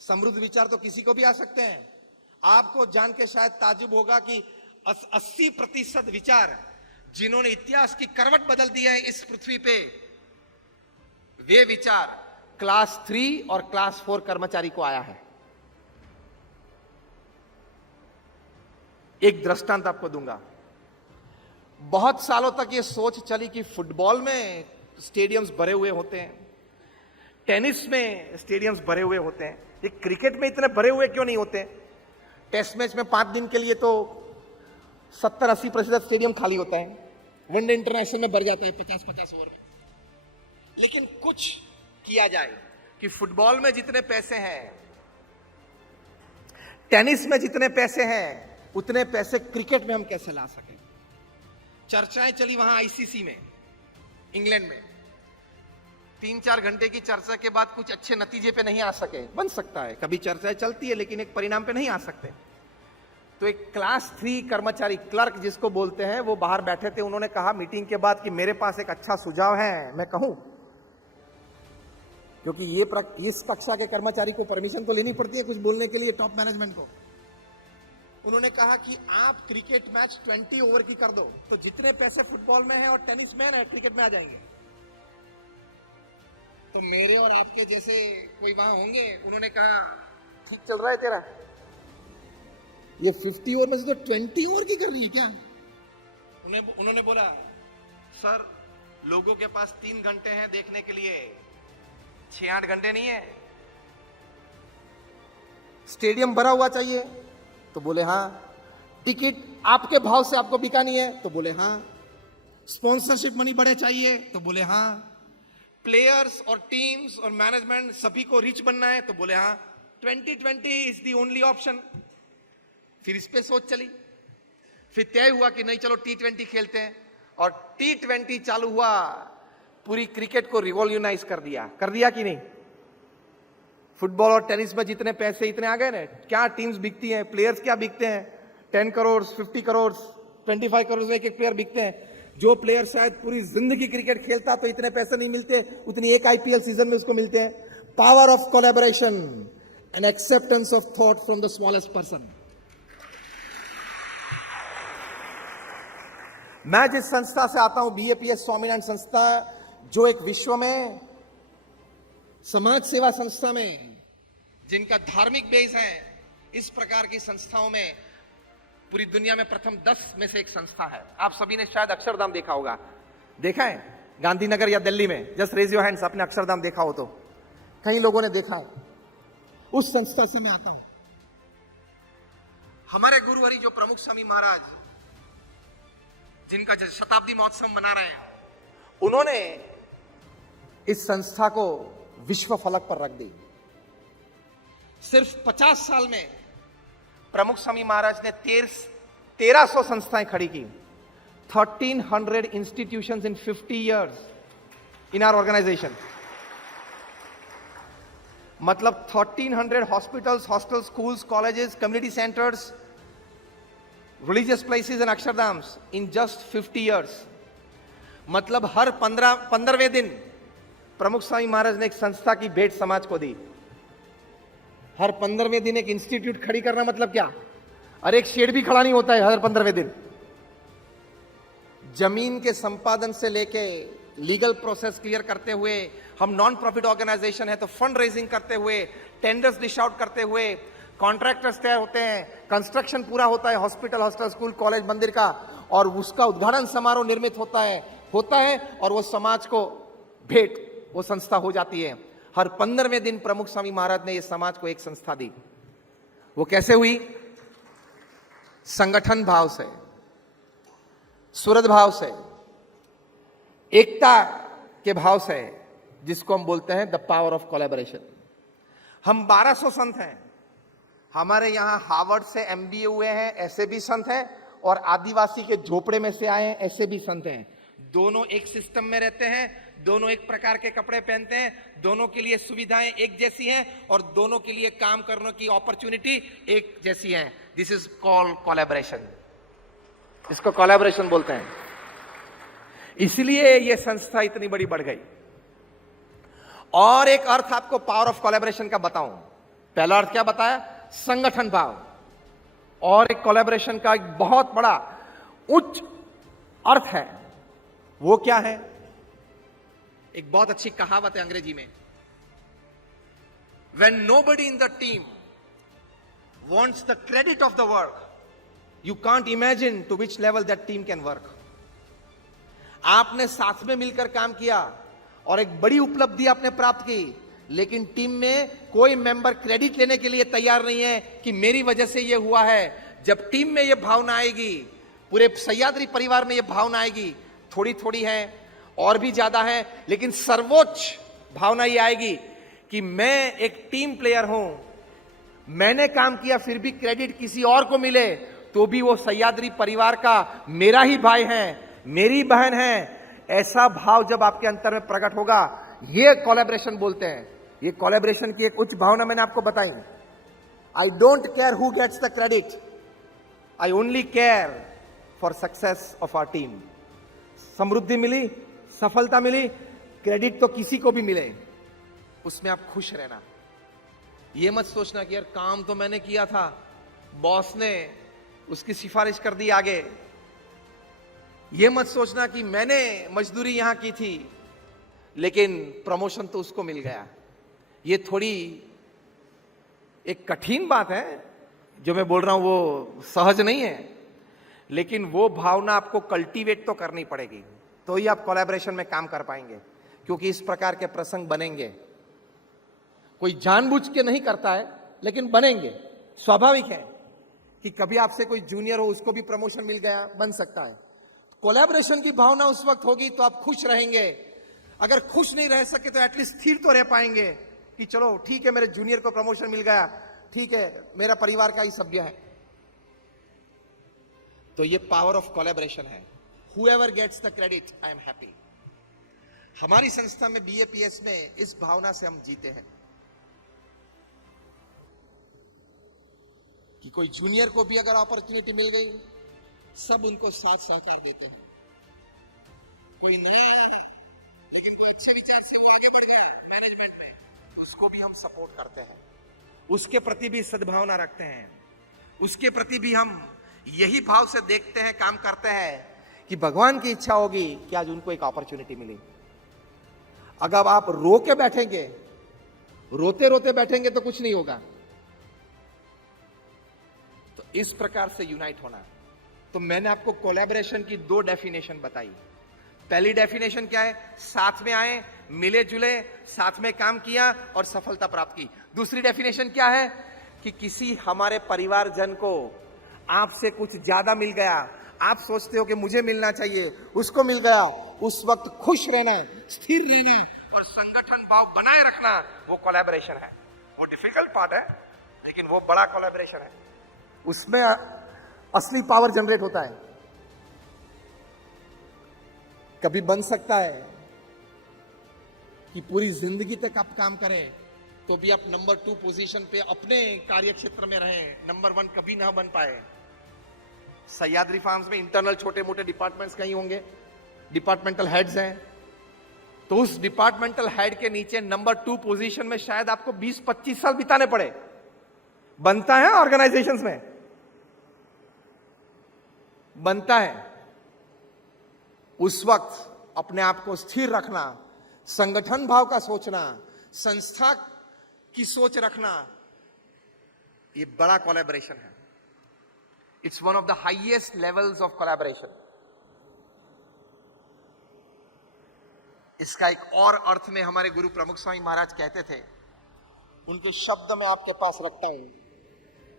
समृद्ध विचार तो किसी को भी आ सकते हैं। आपको जान के शायद ताजुब होगा कि 80% विचार जिन्होंने इतिहास की करवट बदल दी है इस पृथ्वी पे, वे विचार क्लास 3 और क्लास 4 कर्मचारी को आया है। एक दृष्टांत आपको दूंगा। बहुत सालों तक ये सोच चली कि फुटबॉल में स्टेडियम्स भरे हुए होते हैं, टेनिस में स्टेडियम्स भरे हुए होते हैं, ये क्रिकेट में इतने भरे हुए क्यों नहीं होते? टेस्ट मैच में 5 दिन के लिए तो 70-80% स्टेडियम खाली होता है, वनडे इंटरनेशनल में भर जाता है 50-50 ओवर में। लेकिन कुछ किया जाए कि फुटबॉल में जितने पैसे हैं, टेनिस में जितने पैसे हैं, उतने पैसे क्रिकेट में हम कैसे ला सकें। चर्चाएं चली वहां आईसीसी में, इंग्लैंड में। 3-4 घंटे की चर्चा के बाद कुछ अच्छे नतीजे पे नहीं आ सके। बन सकता है, कभी चर्चाएं चलती है लेकिन एक परिणाम पे नहीं आ सकते। तो एक क्लास 3 कर्मचारी, क्लर्क जिसको बोलते हैं, वो बाहर बैठे थे। उन्होंने कहा मीटिंग के बाद कि मेरे पास एक अच्छा सुझाव है, मैं कहूं, क्योंकि इस कक्षा के कर्मचारी को परमिशन तो लेनी पड़ती है कुछ बोलने के लिए टॉप मैनेजमेंट को। उन्होंने कहा कि आप क्रिकेट मैच 20 ओवर की कर दो, तो जितने पैसे फुटबॉल में है और टेनिस में है, क्रिकेट में आ जाएंगे। तो मेरे और आपके जैसे कोई वहां होंगे, उन्होंने कहा ठीक चल रहा है तेरा, ये 50 ओवर में से तो 20 ओवर की कर रही है क्या? उन्होंने बोला सर, लोगों के पास 3 घंटे हैं देखने के लिए, 6-8 घंटे नहीं है। स्टेडियम भरा हुआ चाहिए, तो बोले हां। टिकट आपके भाव से आपको बिकानी है, तो बोले हां। स्पॉन्सरशिप मनी बड़े चाहिए, तो बोले हां। प्लेयर्स और टीम्स और मैनेजमेंट सभी को रिच बनना है, तो बोले हां। 2020 इज द ओनली ऑप्शन। फिर इस पे सोच चली, फिर तय हुआ कि नहीं चलो T20 खेलते हैं, और T20 चालू हुआ। पूरी क्रिकेट को रिवॉल्यूनाइज कर दिया कि नहीं? फुटबॉल और टेनिस में जितने पैसे इतने आ गए ना, क्या टीम्स बिकती हैं, प्लेयर्स क्या बिकते हैं, 10 करोड़, 50 करोड़, 25 करोड़ में एक प्लेयर बिकते हैं। जो प्लेयर शायद पूरी जिंदगी क्रिकेट खेलता तो इतने पैसे नहीं मिलते, उतनी एक आईपीएल सीजन में उसको मिलते हैं। Power of collaboration and acceptance of thought from the smallest person. मैं जिस संस्था से आता हूं, बीएपीएस स्वामीनारायण संस्था, जो एक विश्व में समाज सेवा संस्था में जिनका धार्मिक बेस है, इस प्रकार की संस्थाओं में पूरी दुनिया में प्रथम 10 में से एक संस्था है। आप सभी ने शायद अक्षरधाम देखा होगा, देखा है गांधीनगर या दिल्ली में? जस्ट रेज योर हैंड्स, आपने अक्षरधाम देखा हो तो। कई लोगों ने देखा है। उस संस्था से मैं आता हूं। हमारे गुरुहरि जो प्रमुख स्वामी महाराज, जिनका शताब्दी महोत्सव मना रहे हैं, उन्होंने इस संस्था को विश्व फलक पर रख दी। सिर्फ 50 साल में प्रमुख स्वामी महाराज ने 1300 संस्थाएं खड़ी की। 1300 institutions in 50 years in our organisation. मतलब 1300 hospitals, hostel, schools, colleges, community centres, religious places and Akshardhams in just 50 years. मतलब हर 15वें दिन प्रमुख स्वामी महाराज ने एक संस्था की भेंट समाज को दी। हर 15वें दिन एक इंस्टीट्यूट खड़ी करना मतलब क्या? अरे एक शेड भी खड़ा नहीं होता है हर 15वें दिन। जमीन के संपादन से लेके लीगल प्रोसेस क्लियर करते हुए, हम नॉन प्रॉफिट ऑर्गेनाइजेशन है तो फंड रेजिंग करते हुए, टेंडर्स डिश आउट करते हुए, कॉन्ट्रैक्टर्स तय होते हैं, कंस्ट्रक्शन पूरा होता है हॉस्पिटल, हॉस्टल, स्कूल, कॉलेज, मंदिर का, और उसका उद्घाटन समारोह निर्मित होता है और वो समाज को भेंट, वो संस्था हो जाती है। हर 15वें दिन प्रमुख स्वामी महाराज ने ये समाज को एक संस्था दी। वो कैसे हुई? संगठन भाव से, सुहृद भाव से, एकता के भाव से, जिसको हम बोलते हैं द पावर ऑफ कोलैबोरेशन। हम 1200 संत हैं। हमारे यहां हार्वर्ड से एमबीए हुए हैं, ऐसे भी संत हैं, और आदिवासी के झोपड़े में से आए हैं, ऐसे भी संत हैं। दोनों एक सिस्टम में रहते हैं, दोनों एक प्रकार के कपड़े पहनते हैं, दोनों के लिए सुविधाएं एक जैसी हैं, और दोनों के लिए काम करने की अपॉर्चुनिटी एक जैसी है। This is called collaboration. इसको कोलैबोरेशन बोलते हैं। इसलिए यह संस्था इतनी बड़ी बढ़ गई। और एक अर्थ आपको पावर ऑफ कोलैबोरेशन का बताऊं। पहला अर्थ क्या बताया? संगठन भाव। और एक कोलैबोरेशन का एक बहुत बड़ा उच्च अर्थ है। वो क्या है? एक बहुत अच्छी कहावत है अंग्रेजी में, when nobody in the team wants the credit of the work, you can't imagine to which level that team can work. आपने साथ में मिलकर काम किया और एक बड़ी उपलब्धि आपने प्राप्त की, लेकिन टीम में कोई मेंबर क्रेडिट लेने के लिए तैयार नहीं है कि मेरी वजह से यह हुआ है। जब टीम में यह भावना आएगी, पूरे सह्याद्री परिवार में यह भावना आएगी, थोड़ी थोड़ी है और भी ज्यादा है, लेकिन सर्वोच्च भावना यह आएगी कि मैं एक टीम प्लेयर हूं, मैंने काम किया फिर भी क्रेडिट किसी और को मिले तो भी वो सह्याद्री परिवार का मेरा ही भाई है, मेरी बहन है। ऐसा भाव जब आपके अंतर में प्रकट होगा, ये कोलैबोरेशन बोलते हैं। ये कोलैबोरेशन की एक उच्च भावना मैंने आपको बताई। I don't care who gets the credit, I only care for success of our team. समृद्धि मिली, सफलता मिली, क्रेडिट तो किसी को भी मिले, उसमें आप खुश रहना। ये मत सोचना कि यार काम तो मैंने किया था, बॉस ने उसकी सिफारिश कर दी आगे। ये मत सोचना कि मैंने मजदूरी यहां की थी लेकिन प्रमोशन तो उसको मिल गया। ये थोड़ी एक कठिन बात है जो मैं बोल रहा हूं, वो सहज नहीं है, लेकिन वो भावना आपको कल्टीवेट तो करनी पड़ेगी, तो ही आप कोलैबोरेशन में काम कर पाएंगे। क्योंकि इस प्रकार के प्रसंग बनेंगे, कोई जानबूझ के नहीं करता है लेकिन बनेंगे। स्वाभाविक है कि कभी आपसे कोई जूनियर हो, उसको भी प्रमोशन मिल गया, बन सकता है। कोलैबोरेशन की भावना उस वक्त होगी तो आप खुश रहेंगे। अगर खुश नहीं रह सके तो एटलीस्ट स्थिर तो रह पाएंगे कि चलो ठीक है, मेरे जूनियर को प्रमोशन मिल गया, ठीक है, मेरा परिवार का ही सभ्य है। तो ये पावर ऑफ कोलैबोरेशन है। Whoever gets the credit, I am happy। हमारी संस्था में BAPS में इस भावना से हम जीते हैं कि कोई जूनियर को भी अगर अपॉर्चुनिटी मिल गई, सब उनको साथ सहकार देते हैं। कोई नहीं लेकिन वो अच्छे विचार से वो आगे बढ़ गया मैनेजमेंट में, उसको भी हम सपोर्ट करते हैं, उसके प्रति भी सद्भावना रखते हैं, उसके प्रति भी हम यही भाव से देखते हैं, काम करते हैं कि भगवान की इच्छा होगी कि आज उनको एक अपॉर्चुनिटी मिली। अगर आप रो के बैठेंगे, रोते रोते बैठेंगे तो कुछ नहीं होगा। तो इस प्रकार से यूनाइट होना। तो मैंने आपको कोलैबोरेशन की 2 डेफिनेशन बताई। पहली डेफिनेशन क्या है? साथ में आए, मिले जुले, साथ में काम किया और सफलता प्राप्त की। दूसरी डेफिनेशन क्या है? कि किसी हमारे परिवारजन को आपसे कुछ ज्यादा मिल गया, आप सोचते हो कि मुझे मिलना चाहिए, उसको मिल गया, उस वक्त खुश रहना है, स्थिर रहना है और संगठन भाव बनाए रखना, वो कोलैबोरेशन है। वो डिफिकल्ट पार्ट है लेकिन वो बड़ा कोलैबोरेशन है, उसमें असली पावर जनरेट होता है। कभी बन सकता है कि पूरी जिंदगी तक आप काम करें तो भी आप नंबर 2 पोजीशन पे अपने कार्य क्षेत्र में रहें, नंबर 1 कभी ना बन पाए। सह्याद्री फार्म्स में इंटरनल छोटे मोटे डिपार्टमेंट्स कहीं होंगे, डिपार्टमेंटल हेड्स हैं, तो उस डिपार्टमेंटल हेड के नीचे नंबर 2 पोजीशन में शायद आपको 20-25 साल बिताने पड़े। बनता है ऑर्गेनाइजेशंस में, बनता है। उस वक्त अपने आप को स्थिर रखना, संगठन भाव का सोचना, संस्था की सोच रखना, ये बड़ा कोलैबोरेशन है। It's one of the highest levels of collaboration. इसका एक और अर्थ में हमारे गुरु प्रमुख स्वामी महाराज कहते थे, उनके शब्द मैं आपके पास रखता हूं,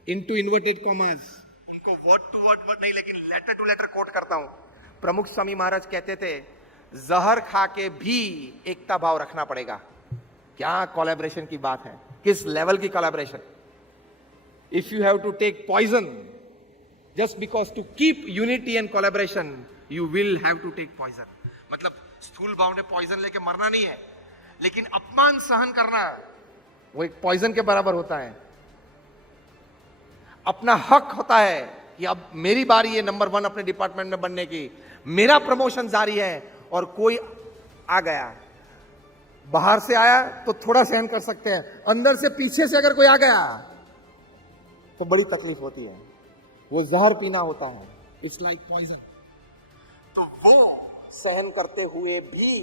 इनटू इन्वर्टेड कॉमर्स, उनको वर्ड टू वर्ड नहीं लेकिन लेटर टू लेटर कोट करता हूं। प्रमुख स्वामी महाराज कहते थे, जहर खा के भी एकता भाव रखना पड़ेगा। क्या कोलैबोरेशन की बात है, किस लेवल की collaboration. If you have to take poison just because to keep unity and collaboration, you will have to take poison. मतलब स्थूल भाव ने पॉइजन लेके मरना नहीं है, लेकिन अपमान सहन करना वो एक पॉइजन के बराबर होता है। अपना हक होता है कि अब मेरी बारी है नंबर 1 अपने डिपार्टमेंट में बनने की, मेरा प्रमोशन जारी है और कोई आ गया, बाहर से आया तो थोड़ा सहन कर सकते हैं, अंदर से पीछे से अगर कोई आ गया तो बड़ी तकलीफ होती है। वो जहर पीना होता है, इट्स लाइक पॉइजन। तो वो सहन करते हुए भी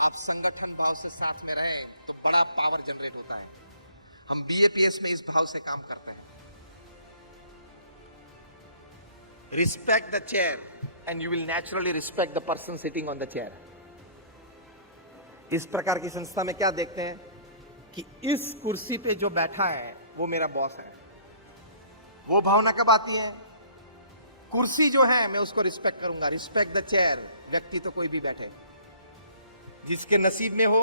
आप संगठन भाव से साथ में रहे तो बड़ा पावर जनरेट होता है। हम BAPS में इस भाव से काम करते हैं। Respect the chair and you will naturally respect the person sitting on the chair. इस प्रकार की संस्था में क्या देखते हैं कि इस कुर्सी पे जो बैठा है वो मेरा बॉस है। वो भावना कब आती है? कुर्सी जो है मैं उसको रिस्पेक्ट करूंगा, रिस्पेक्ट द चेयर। व्यक्ति तो कोई भी बैठे, जिसके नसीब में हो,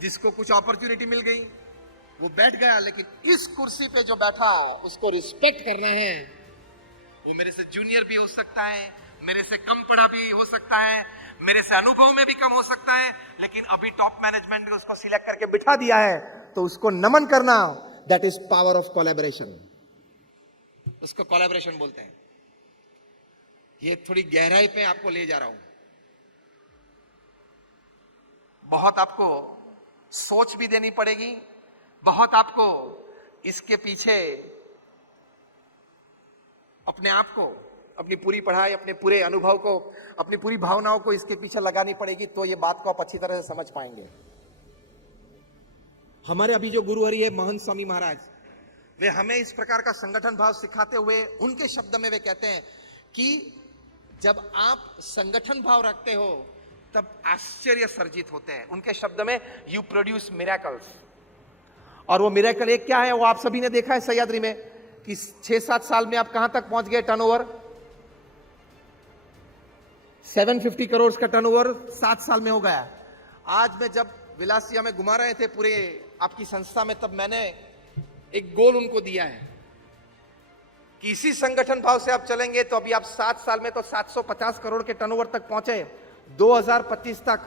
जिसको कुछ अपॉर्चुनिटी मिल गई वो बैठ गया, लेकिन इस कुर्सी पे जो बैठा उसको रिस्पेक्ट करना है। वो मेरे से जूनियर भी हो सकता है, मेरे से कम पढ़ा भी हो सकता है, मेरे से अनुभव में भी कम हो सकता है, लेकिन अभी टॉप मैनेजमेंट ने उसको सिलेक्ट करके बिठा दिया है, तो उसको नमन करना, that is power of collaboration. उसको कोलैबोरेशन बोलते हैं। ये थोड़ी गहराई पे आपको ले जा रहा हूं, बहुत आपको सोच भी देनी पड़ेगी, बहुत आपको इसके पीछे अपने आप को, अपनी पूरी पढ़ाई, अपने पूरे अनुभव को, अपनी पूरी भावनाओं को इसके पीछे लगानी पड़ेगी, तो ये बात को आप अच्छी तरह से समझ पाएंगे। हमारे अभी जो गुरु हरि है महंत स्वामी महाराज, वे हमें इस प्रकार का संगठन भाव सिखाते हुए उनके शब्द में वे कहते हैं कि जब आप संगठन भाव रखते हो तब आश्चर्य सर्जित होते हैं। उनके शब्द में यू प्रोड्यूस मिरेकल्स। और वो मिरेकल एक क्या है, वो आप सभी ने देखा है सह्याद्री में कि 6-7 साल में आप कहां तक पहुंच गए? टर्नओवर 750 करोड़ का टर्नओवर 7 साल में हो गया। आज मैं जब विलासिया में घुमा रहे थे पूरे आपकी संस्था में, तब मैंने एक गोल उनको दिया है कि इसी संगठन भाव से आप चलेंगे तो अभी आप 7 साल में तो 750 करोड़ के टर्नओवर तक पहुंचे, 2025 तक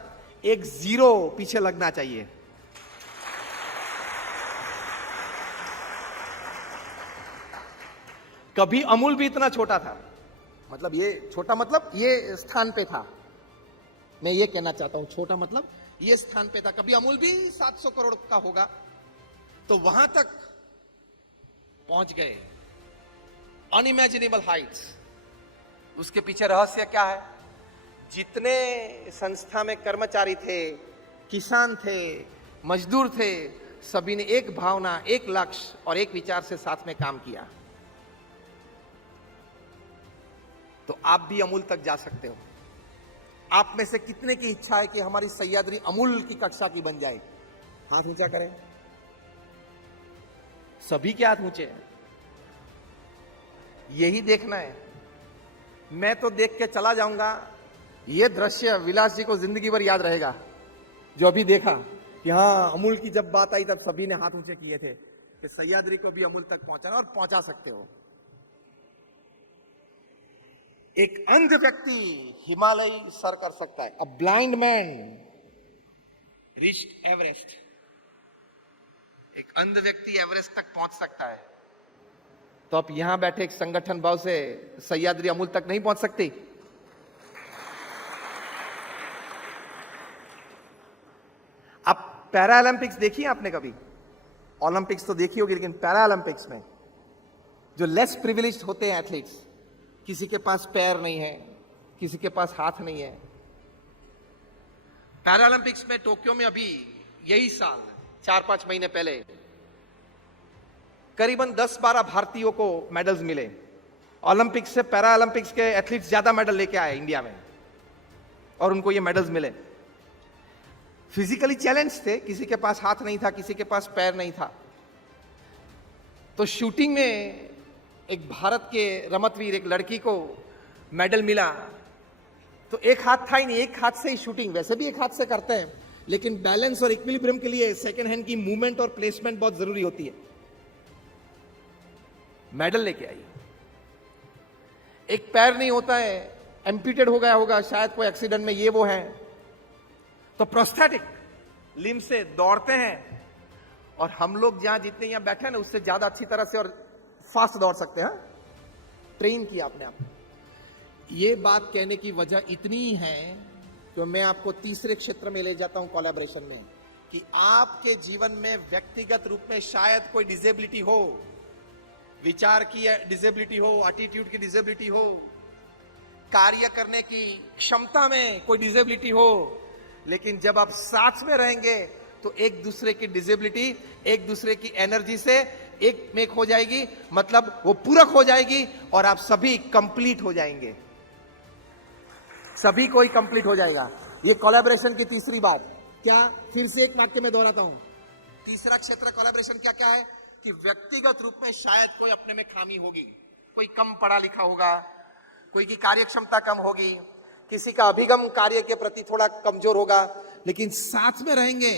एक जीरो पीछे लगना चाहिए। कभी अमूल भी इतना छोटा था, मतलब ये छोटा मतलब ये स्थान पे था, मैं ये कहना चाहता हूं, छोटा मतलब ये स्थान पे था। कभी अमूल भी 700 करोड़ का होगा, तो वहां तक पहुंच गए, अनइमेजिनेबल हाइट्स। उसके पीछे रहस्य क्या है? जितने संस्था में कर्मचारी थे, किसान थे, मजदूर थे, सभी ने एक भावना, एक लक्ष्य और एक विचार से साथ में काम किया। तो आप भी अमूल तक जा सकते हो। आप में से कितने की इच्छा है कि हमारी सह्याद्री अमूल की कक्षा की बन जाए? हाथ ऊंचा करें। सभी के हाथ ऊंचे हैं। यही देखना है। मैं तो देख के चला जाऊंगा, यह दृश्य विलास जी को जिंदगी भर याद रहेगा, जो अभी देखा कि हाँ, अमूल की जब बात आई तब सभी ने हाथ ऊंचे किए थे कि सह्याद्री को भी अमूल तक पहुंचाना, और पहुंचा सकते हो। एक अंध व्यक्ति हिमालय सर कर सकता है। A blind man reached Everest. एक अंध व्यक्ति एवरेस्ट तक पहुंच सकता है, तो आप यहां बैठे एक संगठन भाव से सह्याद्री अमूल तक नहीं पहुंच सकती? आप पैरा ओलंपिक्स देखी आपने कभी? ओलंपिक्स तो देखी होगी, लेकिन पैरा ओलंपिक्स में जो लेस प्रिविलेज्ड होते हैं एथलीट्स, किसी के पास पैर नहीं है, किसी के पास हाथ नहीं है। पैरा ओलंपिक्स में टोक्यो में अभी यही साल 4-5 महीने पहले करीबन 10-12 भारतीयों को मेडल्स मिले। ओलंपिक्स से पैरा ओलंपिक्स के एथलीट्स ज्यादा मेडल लेके आए इंडिया में, और उनको ये मेडल्स मिले। फिजिकली चैलेंज थे, किसी के पास हाथ नहीं था, किसी के पास पैर नहीं था। तो शूटिंग में एक भारत के रमतवीर, एक लड़की को मेडल मिला, तो एक हाथ था ही नहीं, एक हाथ से ही शूटिंग, वैसे भी एक हाथ से करते हैं, लेकिन बैलेंस और इक्विलिब्रियम के लिए सेकंड हैंड की मूवमेंट और प्लेसमेंट बहुत जरूरी होती है। मेडल लेके आई। एक पैर नहीं होता है, एम्प्यूटेड हो गया होगा शायद कोई एक्सीडेंट में, ये वो है, तो प्रोस्थेटिक लिम्ब से दौड़ते हैं, और हम लोग जहां जितने यहां बैठे हैं ना, उससे ज्यादा अच्छी तरह से और फास्ट दौड़ सकते हैं। ट्रेन किया अपने आप। ये बात कहने की वजह इतनी है कि मैं आपको तीसरे क्षेत्र में ले जाता हूं कोलैबोरेशन में, कि आपके जीवन में व्यक्तिगत रूप में शायद कोई डिसेबिलिटी हो, विचार की डिसेबिलिटी हो, एटीट्यूड की डिसेबिलिटी हो, कार्य करने की क्षमता में कोई डिसेबिलिटी हो, लेकिन जब आप साथ में रहेंगे तो एक दूसरे की डिसेबिलिटी, एक दूसरे की एनर्जी से एक मेक हो जाएगी, मतलब वो पूरक हो जाएगी, और आप सभी कंप्लीट हो जाएंगे। सभी कोई कंप्लीट हो जाएगा। ये कोलैबोरेशन की तीसरी बात क्या, फिर से एक वाक्य में दोहराता हूं, तीसरा क्षेत्र कोलैबोरेशन क्या क्या है कि व्यक्तिगत रूप में शायद कोई अपने में खामी होगी, कोई कम पढ़ा लिखा होगा, कोई की कार्यक्षमता कम होगी, किसी का अभिगम कार्य के प्रति थोड़ा कमजोर होगा, लेकिन साथ में रहेंगे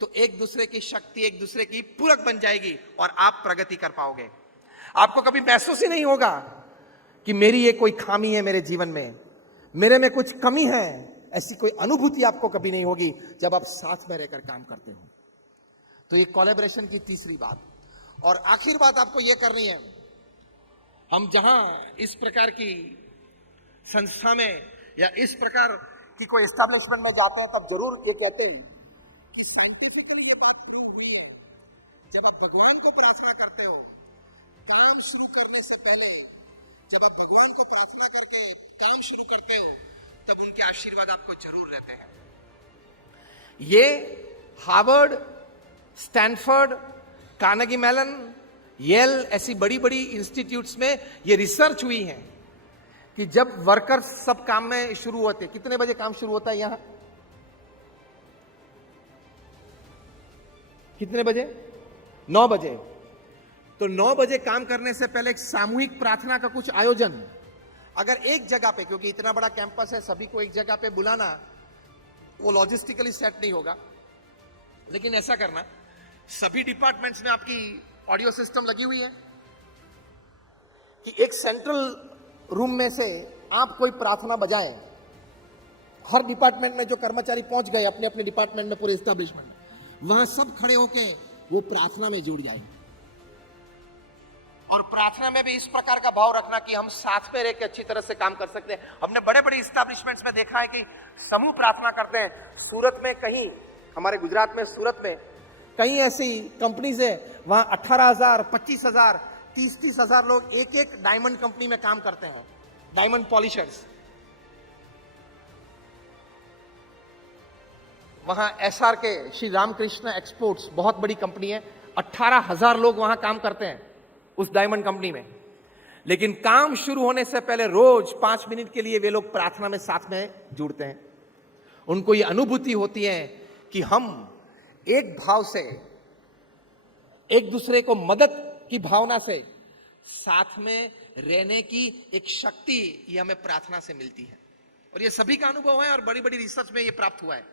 तो एक दूसरे की शक्ति एक दूसरे की पूरक बन जाएगी और आप प्रगति कर पाओगे। आपको कभी महसूस ही नहीं होगा कि मेरी ये कोई खामी है, मेरे जीवन में मेरे में कुछ कमी है, ऐसी कोई अनुभूति आपको कभी नहीं होगी जब आप साथ में रहकर काम करते हो। तो ये कोलैबोरेशन की तीसरी बात। और आखिर बात आपको यह करनी है, हम जहां इस प्रकार की संस्था में या इस प्रकार की कोई एस्टैब्लिशमेंट में जाते हैं तब जरूर ये कहते हैं कि साइंटिफिकली ये बात प्रूव हुई है, जब आप भगवान को प्रार्थना करते हो काम शुरू करने से पहले, जब आप भगवान को प्रार्थना करके काम शुरू करते हो तब उनके आशीर्वाद आपको जरूर रहते हैं। ये Harvard, Stanford, Carnegie Mellon, Yale ऐसी बड़ी बड़ी इंस्टीट्यूट्स में ये रिसर्च हुई है कि जब वर्कर्स सब काम में शुरू होते, कितने बजे काम शुरू होता है यहां, कितने बजे, 9 बजे। तो 9 बजे काम करने से पहले एक सामूहिक प्रार्थना का कुछ आयोजन, अगर एक जगह पे, क्योंकि इतना बड़ा कैंपस है सभी को एक जगह पे बुलाना वो लॉजिस्टिकली सेट नहीं होगा, लेकिन ऐसा करना सभी डिपार्टमेंट्स में आपकी ऑडियो सिस्टम लगी हुई है कि एक सेंट्रल रूम में से आप कोई प्रार्थना बजाएं, हर डिपार्टमेंट में जो कर्मचारी पहुंच गए अपने अपने डिपार्टमेंट में, पूरे एस्टैब्लिशमेंट में, वहां सब खड़े होके वो प्रार्थना में जुड़ जाए। और प्रार्थना में भी इस प्रकार का भाव रखना कि हम साथ में रहकर अच्छी तरह से काम कर सकते हैं। हमने बड़े बड़े एस्टैब्लिशमेंट्स में देखा है कि समूह प्रार्थना करते हैं। सूरत में कहीं, हमारे गुजरात में सूरत में कई ऐसी कंपनीज है, वहां 18,000, 25,000, 30,000 लोग एक एक डायमंड कंपनी में काम करते हैं, डायमंड पॉलिशर्स। वहां एसआर के श्री रामकृष्ण एक्सपोर्ट्स बहुत बड़ी कंपनी है, 18,000 लोग वहां काम करते हैं उस डायमंड कंपनी में। लेकिन काम शुरू होने से पहले रोज 5 मिनट के लिए वे लोग प्रार्थना में साथ में जुड़ते हैं। उनको ये अनुभूति होती है कि हम एक भाव से, एक दूसरे को मदद की भावना से साथ में रहने की एक शक्ति ये हमें प्रार्थना से मिलती है। और ये सभी का अनुभव है और बड़ी बड़ी रिसर्च में ये प्राप्त हुआ है।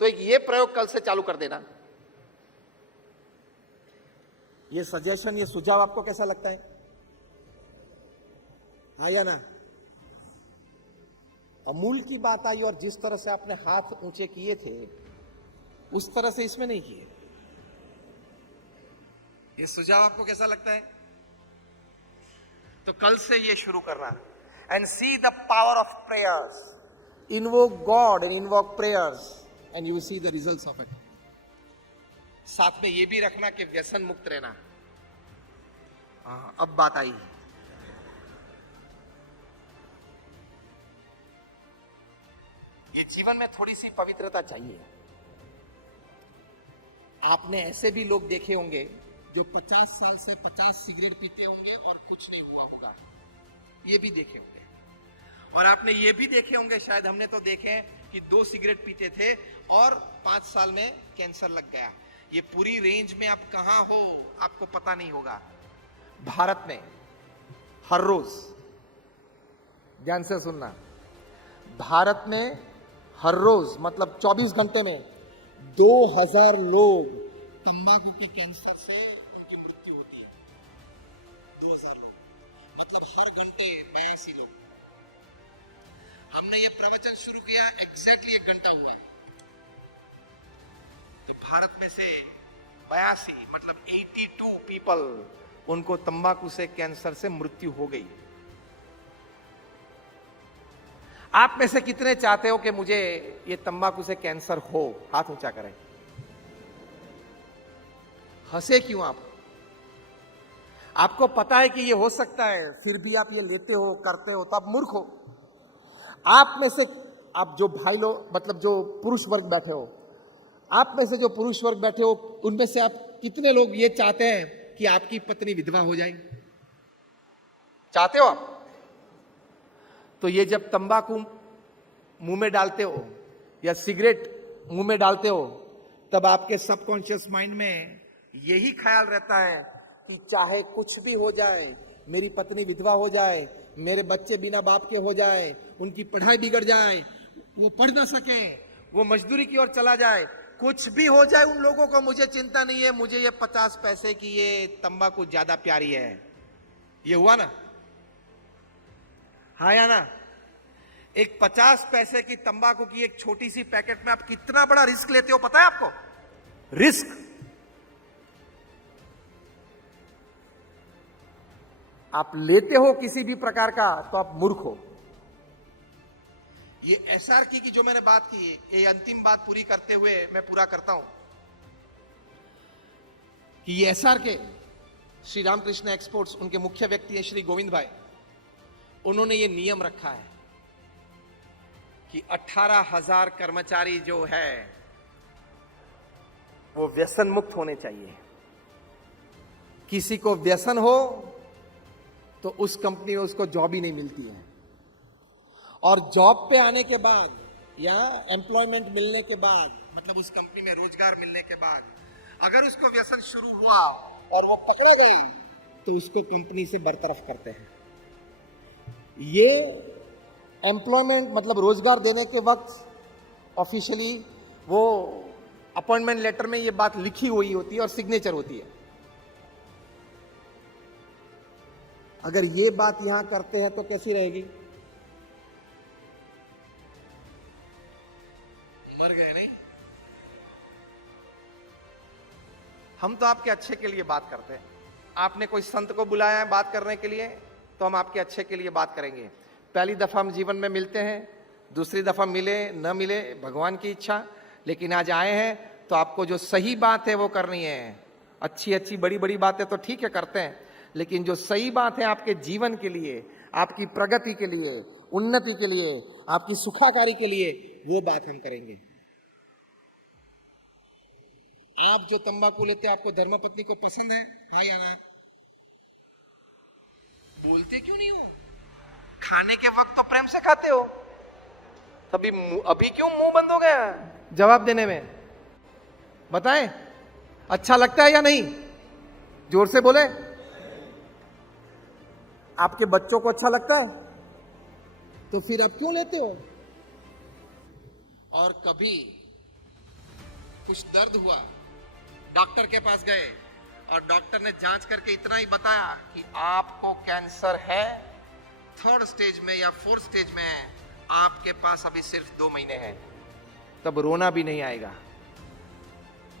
तो एक ये प्रयोग कल से चालू कर देना। ये सजेशन, ये सुझाव आपको कैसा लगता है? हाँ या ना? अमूल की बात आई और जिस तरह से आपने हाथ ऊंचे किए थे उस तरह से इसमें नहीं किए। ये सुझाव आपको कैसा लगता है? तो कल से ये शुरू करना। And see the power of prayers, invoke God and invoke prayers and you will see the results of it. साथ में ये भी रखना कि व्यसन मुक्त रहना। अब बात आई, ये जीवन में थोड़ी सी पवित्रता चाहिए। आपने ऐसे भी लोग देखे होंगे जो 50 साल से 50 सिगरेट पीते होंगे और कुछ नहीं हुआ होगा, ये भी देखे होंगे। और आपने ये भी देखे होंगे, शायद हमने तो देखे हैं कि 2 सिगरेट पीते थे और 5 साल में कैंसर लग गया। ये पूरी रेंज में आप कहां हो आपको पता नहीं होगा। भारत में हर रोज, ध्यान से सुनना, भारत में हर रोज मतलब 24 घंटे में 2000 लोग तंबाकू के कैंसर से उनकी मृत्यु होती है। 2000 लोग, मतलब हर घंटे 82 लोग। हमने ये प्रवचन शुरू किया एग्जैक्टली 1 घंटा हुआ है। तो भारत में से 82 मतलब 82 पीपल, उनको तंबाकू से कैंसर से मृत्यु हो गई। आप में से कितने चाहते हो कि मुझे ये तंबाकू से कैंसर हो? हाथ ऊंचा करें। हंसे क्यों आप? आपको पता है कि ये हो सकता है, फिर भी आप ये लेते हो, करते हो, तो आप मूर्ख हो। आप में से, आप जो भाई लोग, मतलब जो पुरुष वर्ग बैठे हो, आप में से जो पुरुष वर्ग बैठे हो, उनमें से आप कितने लोग ये चाहते हैं कि आपकी पत्नी विधवा हो जाए? चाहते हो आप? तो ये जब तंबाकू मुंह में डालते हो या सिगरेट मुंह में डालते हो, तब आपके सबकॉन्शियस माइंड में यही ख्याल रहता है कि चाहे कुछ भी हो जाए, मेरी पत्नी विधवा हो जाए, मेरे बच्चे बिना बाप के हो जाए, उनकी पढ़ाई बिगड़ जाए, वो पढ़ ना सके, वो मजदूरी की ओर चला जाए, कुछ भी हो जाए उन लोगों को मुझे चिंता नहीं है, मुझे ये 50 पैसे की ये तंबाकू ज्यादा प्यारी है। ये हुआ ना? हाँ या ना? एक 50 पैसे की तंबाकू की एक छोटी सी पैकेट में आप कितना बड़ा रिस्क लेते हो पता है आपको? रिस्क। आप लेते हो किसी भी प्रकार का तो आप मूर्ख हो। ये एसआरके की जो मैंने बात की, ये अंतिम बात पूरी करते हुए मैं पूरा करता हूं कि ये एसआरके श्री रामकृष्ण एक्सपोर्ट्स, उनके मुख्य व्यक्ति है श्री गोविंद भाई, उन्होंने ये नियम रखा है कि 18,000 कर्मचारी जो है वो व्यसन मुक्त होने चाहिए। किसी को व्यसन हो तो उस कंपनी में उसको जॉब ही नहीं मिलती है, और जॉब पे आने के बाद या एम्प्लॉयमेंट मिलने के बाद, मतलब उस कंपनी में रोजगार मिलने के बाद अगर उसको व्यसन शुरू हुआ और वो पकड़ा गई तो उसको कंपनी से बरतरफ करते हैं। ये एम्प्लॉयमेंट मतलब रोजगार देने के वक्त ऑफिशियली वो अपॉइंटमेंट लेटर में ये बात लिखी हुई होती है और सिग्नेचर होती है। अगर ये बात यहां करते हैं तो कैसी रहेगी? मर गए नहीं? हम तो आपके अच्छे के लिए बात करते हैं। आपने कोई संत को बुलाया है बात करने के लिए तो हम आपके अच्छे के लिए बात करेंगे। पहली दफा हम जीवन में मिलते हैं, दूसरी दफा मिले न मिले भगवान की इच्छा, लेकिन आज आए हैं तो आपको जो सही बात है वो करनी है। अच्छी अच्छी बड़ी बड़ी बातें तो ठीक है करते हैं, लेकिन जो सही बात है आपके जीवन के लिए, आपकी प्रगति के लिए, उन्नति के लिए, आपकी सुखाकारी के लिए, वो बात हम करेंगे। आप जो तंबाकू लेते हैं, आपको धर्मपत्नी को पसंद है? हाँ या ना? बोलते क्यों नहीं हो? खाने के वक्त तो प्रेम से खाते हो, तभी अभी क्यों मुंह बंद हो गया जवाब देने में? बताएं, अच्छा लगता है या नहीं? जोर से बोले। आपके बच्चों को अच्छा लगता है तो फिर आप क्यों लेते हो? और कभी कुछ दर्द हुआ, डॉक्टर के पास गए और डॉक्टर ने जांच करके इतना ही बताया कि आपको कैंसर है, 3rd स्टेज में या 4th स्टेज में है, आपके पास अभी सिर्फ 2 महीने हैं, तब रोना भी नहीं आएगा।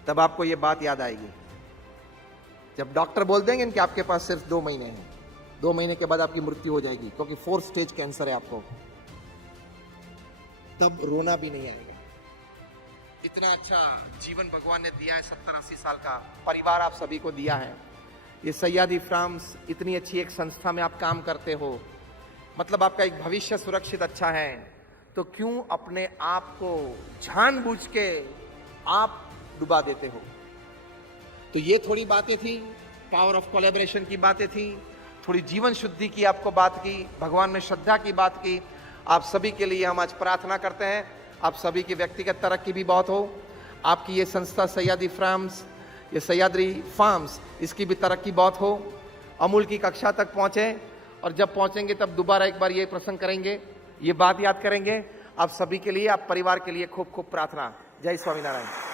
तब आपको यह बात याद आएगी जब डॉक्टर बोल देंगे कि आपके पास सिर्फ 2 महीने हैं, 2 महीने के बाद आपकी मृत्यु हो जाएगी क्योंकि 4th स्टेज कैंसर है आपको, तब रोना भी नहीं आएगा। इतना अच्छा जीवन भगवान ने दिया है, 70-80 साल का परिवार आप सभी को दिया है। ये सैयदी फार्म्स, इतनी अच्छी एक संस्था में आप काम करते हो, मतलब आपका एक भविष्य सुरक्षित अच्छा है, तो क्यों अपने आप को जानबूझ के आप डुबा देते हो? तो ये थोड़ी बातें थी, पावर ऑफ कोलैबोरेशन की बातें थी, थोड़ी जीवन शुद्धि की आपको बात की, भगवान में श्रद्धा की बात की। आप सभी के लिए हम आज प्रार्थना करते हैं, आप सभी की व्यक्तिगत तरक्की भी बहुत हो, आपकी ये संस्था सैयदी फार्म्स, ये सह्याद्री फार्म्स, इसकी भी तरक्की बहुत हो, अमूल की कक्षा तक पहुंचे, और जब पहुंचेंगे तब दोबारा एक बार ये प्रसंग करेंगे, ये बात याद करेंगे। आप सभी के लिए, आप परिवार के लिए खूब खूब प्रार्थना। जय स्वामीनारायण।